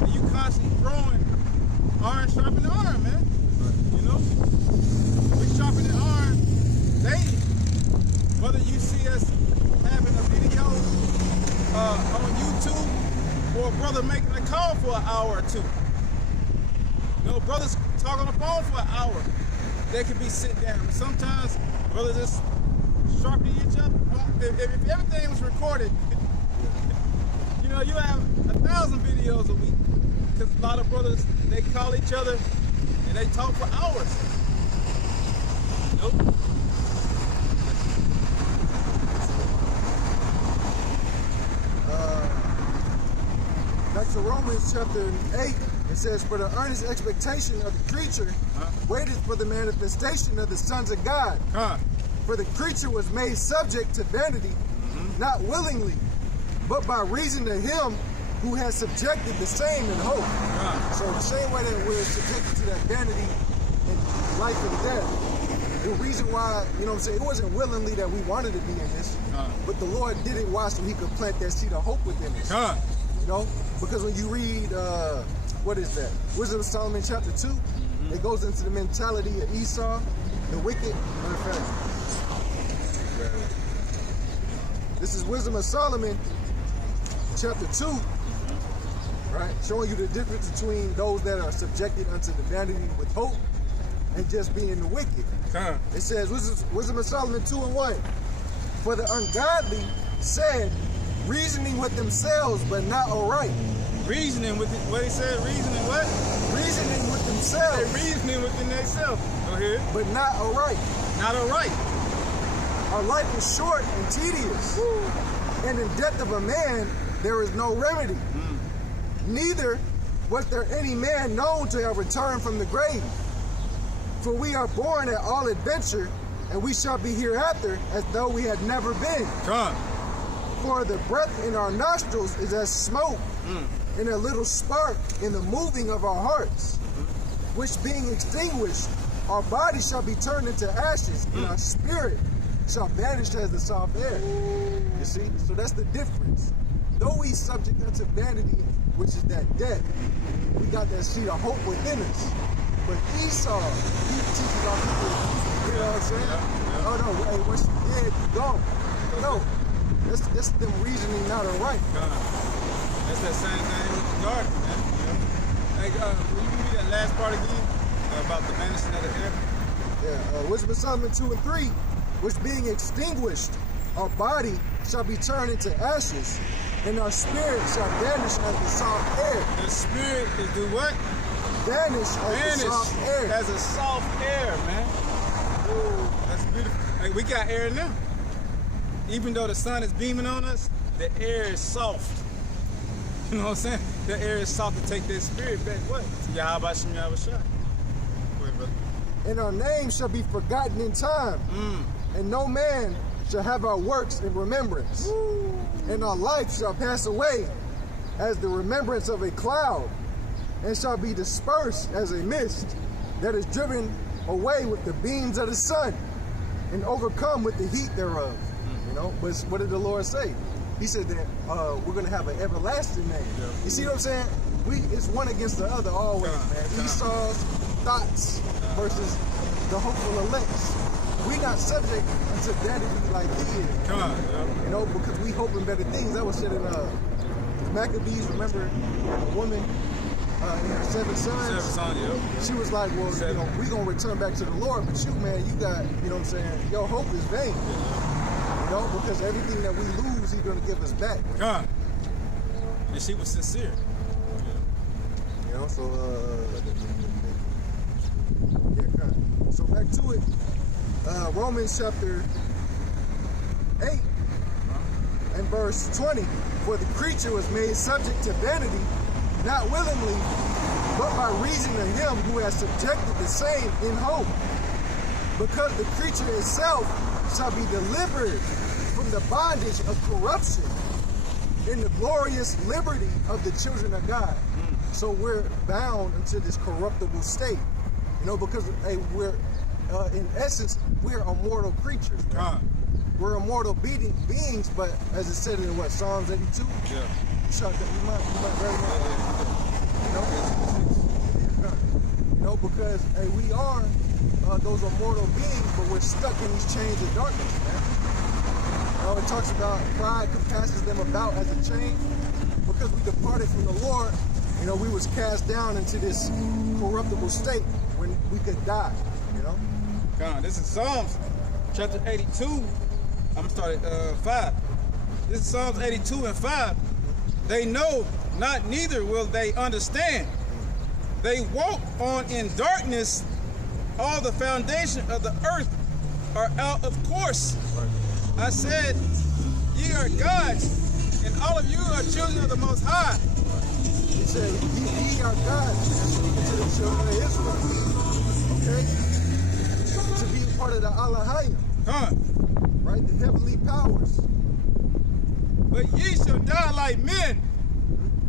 and you constantly growing. Iron sharpening iron, man. You know? We sharpening iron daily. Whether you see us having a video on YouTube, or a brother making a call for an hour or two. You know, brothers talk on the phone for an hour. They could be sitting down. Sometimes brothers just sharpening each other. If everything was recorded, you know, you have 1,000 videos a week. Because a lot of brothers, they call each other and they talk for hours. Nope. Back to Romans chapter 8, it says, for the earnest expectation of the creature waited for the manifestation of the sons of God. For the creature was made subject to vanity, not willingly, but by reason of him who has subjected the same in hope. So the same way that we're subjected to that vanity in life and death, the reason why, you know what I'm saying, it wasn't willingly that we wanted to be in this, but the Lord did it why? So he could plant that seed of hope within us. You know, because when you read, what is that? Wisdom of Solomon chapter 2, it goes into the mentality of Esau, the wicked. This is Wisdom of Solomon chapter 2, right? Showing you the difference between those that are subjected unto the vanity with hope and just being the wicked. It says, Wisdom of Solomon 2:1, for the ungodly said, reasoning with themselves, but not aright. Reasoning with it, what he said, reasoning what? Reasoning with themselves. They're reasoning within themselves. Go ahead. But not aright. Not aright. Our life is short and tedious. And in death of a man, there is no remedy. Neither was there any man known to have returned from the grave. For we are born at all adventure, and we shall be hereafter as though we had never been. For the breath in our nostrils is as smoke, and a little spark in the moving of our hearts, which being extinguished, our body shall be turned into ashes, and our spirit shall vanish as the soft air. You see? So that's the difference. Though we subject unto vanity, which is that death, we got that seed of hope within us. But Esau, he teaches our people, you know what I'm saying? Oh no, hey, once you dead, you gone. No. That's them reasoning not right. That's that same thing with the garden, man. You know? Like, will you read that last part again about the vanishing of the air? Yeah, Wisdom of Solomon 2:3, which being extinguished, our body shall be turned into ashes, and our spirit shall vanish as the soft air. The spirit is do what? Vanish as the soft air. As a soft air, man. Ooh, that's beautiful. Like, we got air now. Even though the sun is beaming on us, the air is soft. You know what I'm saying? That area sought to take their spirit back. What? To Yahweh Shem Yahweh Shai. Go ahead, brother. And our name shall be forgotten in time, and no man shall have our works in remembrance. And our life shall pass away as the remembrance of a cloud, and shall be dispersed as a mist that is driven away with the beams of the sun, and overcome with the heat thereof. You know, but what did the Lord say? He said that we're going to have an everlasting name. You see what I'm saying? It's one against the other always, man. Esau's thoughts versus the hopeful elects. We not subject unto vanity like he is. Come on, you know, because we hoping better things. That was said in Maccabees. Remember, a woman and her 7 sons. She was like, well, you know, we gonna return back to the Lord, but you, man, you got, you know what I'm saying? Your hope is vain. You know, because everything that we lose, he's gonna give us back. God. And she was sincere. You know, so so back to it. Romans chapter 8 and verse 20. For the creature was made subject to vanity, not willingly, but by reason of him who has subjected the same in hope. Because the creature itself shall be delivered from the bondage of corruption in the glorious liberty of the children of God. So we're bound into this corruptible state, you know, because we're, in essence, we're immortal creatures. We're immortal beings, but as it said in what, Psalms 82? Yeah. You might very well, you know, because hey, we are those immortal beings, but we're stuck in these chains of darkness, man. You know, it talks about pride compasses them about as a chain. Because we departed from the Lord, you know, we was cast down into this corruptible state when we could die, you know? God, this is Psalms chapter 82. I'm gonna start at 5. This is Psalms 82 and 5. They know not, neither will they understand. They walk on in darkness. All the foundation of the earth are out of course. I said, ye are gods, and all of you are children of the Most High. He said, ye are gods, speaking to the children of Israel. Okay? To be part of the Allahayim. Right? The heavenly powers. But ye shall die like men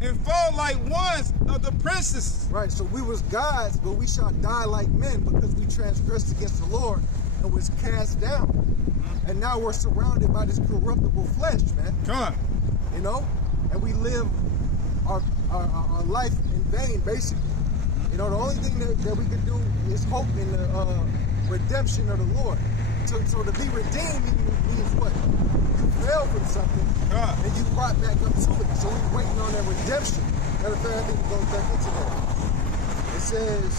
and fall like ones of the princes. Right, so we was gods, but we shall die like men because we transgressed against the Lord and was cast down. And now we're surrounded by this corruptible flesh, man. You know? And we live our life in vain, basically. You know, the only thing that we can do is hope in the redemption of the Lord. So to be redeemed means what? You fell from something and you brought back up to it. So we're waiting on that redemption. Matter of fact, I think it goes back into that. It says,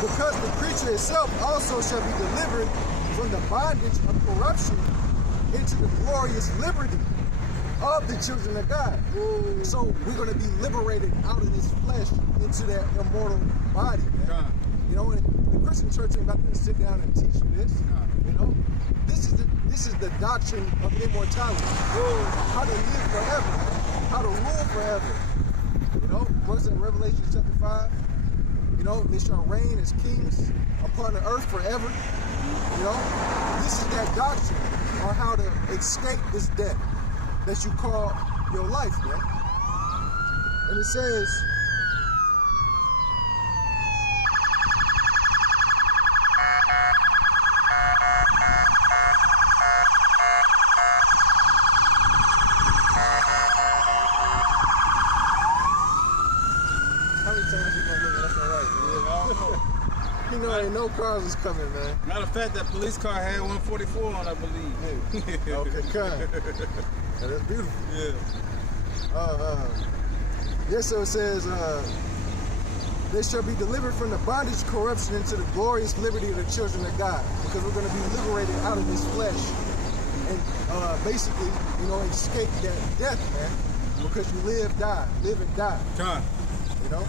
because the creature itself also shall be delivered from the bondage of corruption into the glorious liberty of the children of God. So we're going to be liberated out of this flesh into that immortal body, man. You know, and the Christian church ain't about to sit down and teach you this. You know, this is the doctrine of immortality. How to live forever, how to rule forever. You know, what's in Revelation chapter 5? You know, they shall reign as kings upon the earth forever. You know, this is that doctrine on how to escape this death that you call your life, man. And it says, how many times you gonna look at? That's all right, man. Yeah, I don't know. You know, ain't no cars is coming, man. Matter of fact, that police car had 144 on, I believe. Yeah. Okay, kind. Yeah, that's beautiful. Yeah. Yes, so it says, they shall be delivered from the bondage of corruption into the glorious liberty of the children of God. Because we're going to be liberated out of this flesh and basically, you know, escape that death, man. Because you live and die. You know?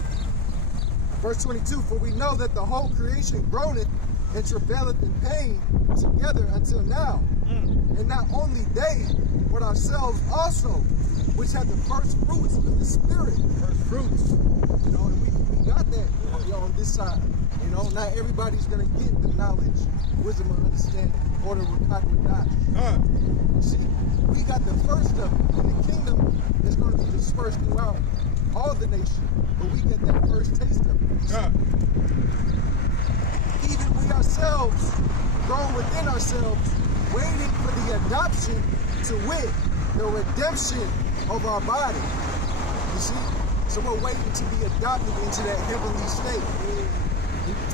Verse 22, for we know that the whole creation groaneth and travaileth in pain together until now. And not only they, but ourselves also, which had the first fruits of the Spirit. First fruits. You know, and we got that on this side. You know, not everybody's gonna get the knowledge, wisdom, and understanding, order with Kakadash. See, we got the first of it, and the kingdom is gonna be dispersed throughout all the nation, but we get that first taste of it. Even we ourselves, grown within ourselves, waiting for the adoption to wit, the redemption of our body. You see? So we're waiting to be adopted into that heavenly state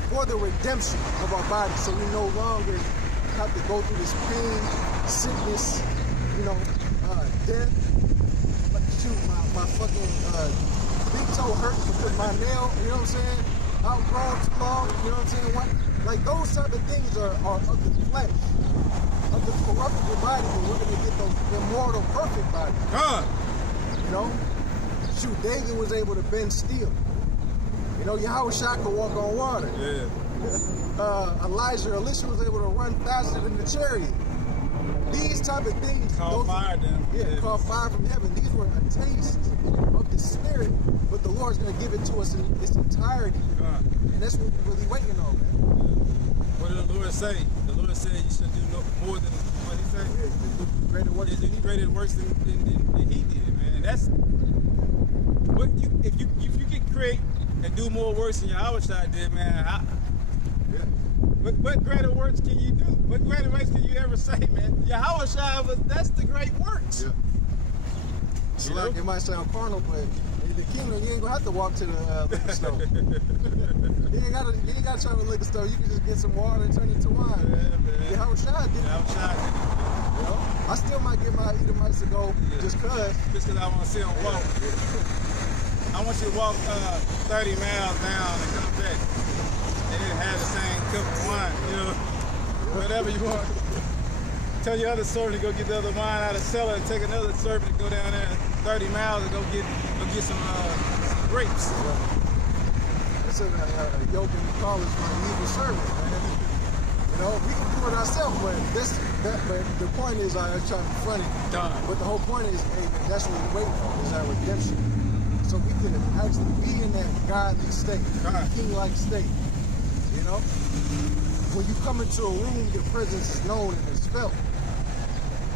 for the redemption of our body, so we no longer have to go through this pain, sickness, you know, death. Like, shoot, my fucking big toe hurts because my nail, you know what I'm saying, outgrown too long, you know what I'm saying? Like those type of things are of the flesh, of the corruptible body, but we're gonna get those immortal, perfect bodies. You know? Shoot, David was able to bend steel. You know, Yahushua could walk on water. Elisha was able to run faster than the chariot. These type of things. Call fire them. Call fire from heaven. These were a taste of the Spirit, but the Lord's going to give it to us in its entirety. And that's what we're really waiting on, man. What did the Lord say? The Lord said you should do no more than what he said? Greater works than he did, man. And that's what if you can create and do more works than Yahushua did, man. What greater works can you do? What greater works can you ever say, man? Yahushua, that's the great works. So like it might sound carnal, but in the kingdom, you ain't gonna have to walk to the liquor store. You ain't gotta try to the liquor store. You can just get some water and turn it to wine. Yahushua did it. You know? I still might get my Edomites to go just cause. Just cause I want to see them walk. I want you to walk 30 miles down and come back. And then have the same cup of wine, you know, whatever you want. Tell your other servant to go get the other wine out of the cellar and take another servant to go down there 30 miles and go get some grapes. It's a yoke and call is my evil servant, man. You know, we can do it ourselves, but but the point is, I try to be funny. But the whole point is, hey, that's what we're waiting for, is our redemption. So we can actually be in that godly state, king-like state. You know, when you come into a room, your presence is known and is felt.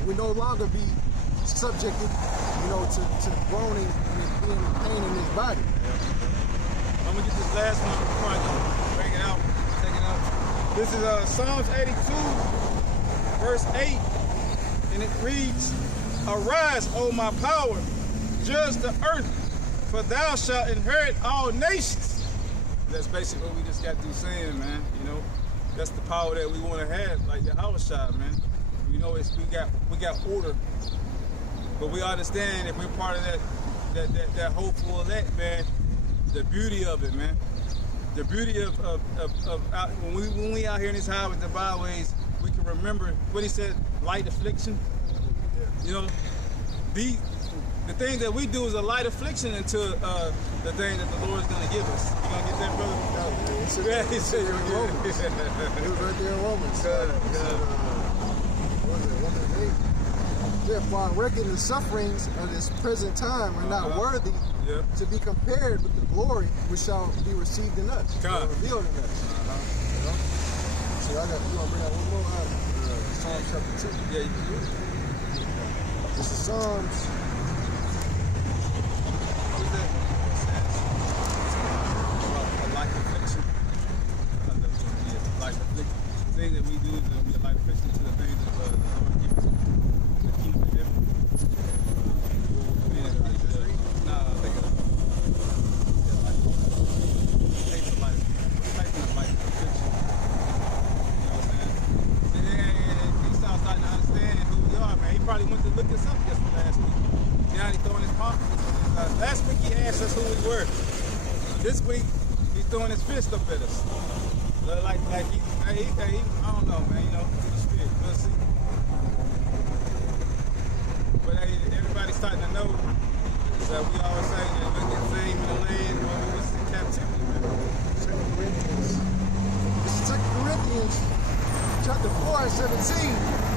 We no longer be subjected, you know, to groaning and being in pain in his body. I'm gonna get this last one before I go bring it out, take it out. This is Psalms 82, verse 8, and it reads, "Arise, O my power, judge the earth, for thou shalt inherit all nations." That's basically what we just got through saying, man. You know, that's the power that we want to have, like Yahushua, man. You know, we got order, but we understand if we're part of that hopeful elect, man. The beauty of it, man. The beauty of when we out here in this highways, the byways, we can remember what he said: light affliction. You know, the thing that we do is a light affliction until the thing that the Lord's going to give us. You going to get that, brother? Yeah, he said in Romans. It was right there in Romans. What was it, 1:8? Therefore, I reckon the sufferings of this present time are not worthy to be compared with the glory which shall be received in us, revealed in us. You know? So you want to bring out one more out of Psalm chapter 2. Yeah, you can do it. This is Psalms. The thing that we do is we like affliction to the things that the Lord gives us. The keep of them. He probably went to look us up just last week. Now he's throwing his palm. Last week he asked us who we were. This week he's throwing his fist up at us. Like he, I don't know, man. You know, through the spirit. We'll see. But hey, everybody's starting to know. So we always say that we get fame in the land when we was in captivity, man. 2 Corinthians chapter 4 and 17.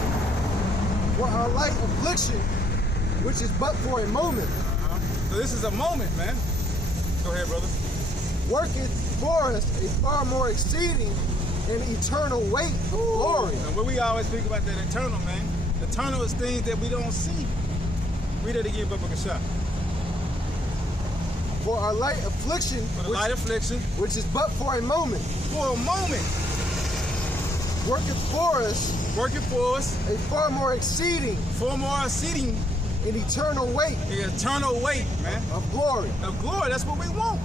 For our light affliction, which is but for a moment, So this is a moment, man. Go ahead, brother. worketh for us a far more exceeding and eternal weight of glory. And what we always speak about that eternal, man. Eternal is things that we don't see. Read it again, Baba Kasha. For our light affliction, For the light affliction, which is but for a moment, for a moment, worketh for us working for us, a far more exceeding for more exceeding and eternal weight the eternal weight, man, of glory. of glory. That's what we want.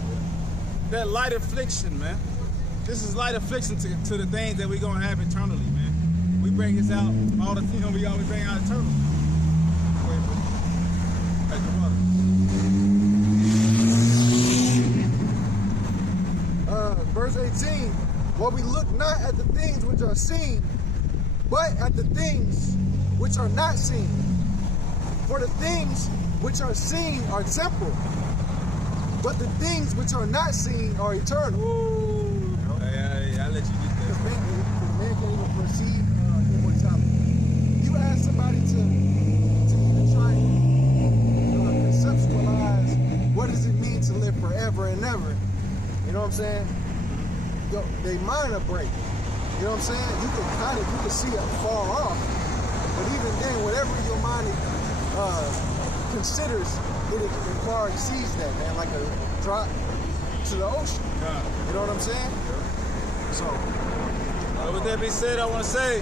That light affliction, man. This is light affliction to the things that we're gonna have eternally, man. We bring this out all the time. We always bring out eternal. Go ahead, brother. Thank you, brother. Verse 18, for we look not at the things which are seen, but at the things which are not seen. For the things which are seen are temporal, but the things which are not seen are eternal. Hey, I let you get Because that. man can't even perceive immortality. You ask somebody to even try and conceptualize what does it mean to live forever and ever. You know what I'm saying? Yo, they mind are break. You know what I'm saying? You can see it far off, but even then, whatever your mind considers, it far exceeds that, man. Like a drop to the ocean. You know what I'm saying? So, With that being said, I want to say,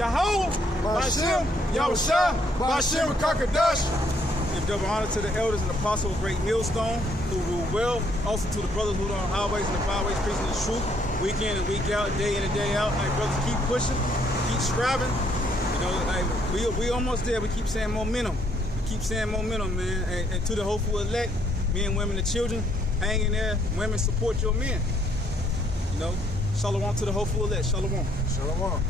Yahoo, Bashim, Yahusha, Bashim Kakadash. give double honor to the elders and apostles of Great Millstone who rule well. Also to the brothers who are on highways and the byways preaching the truth, week in and week out, day in and day out. Like brothers, keep pushing, keep striving. You know, like we almost there. We keep saying momentum. We keep saying momentum, man. And to the hopeful elect, men, women, and children, hang in there. Women, support your men. You know, shalom to the hopeful elect. Shalom. Shalom.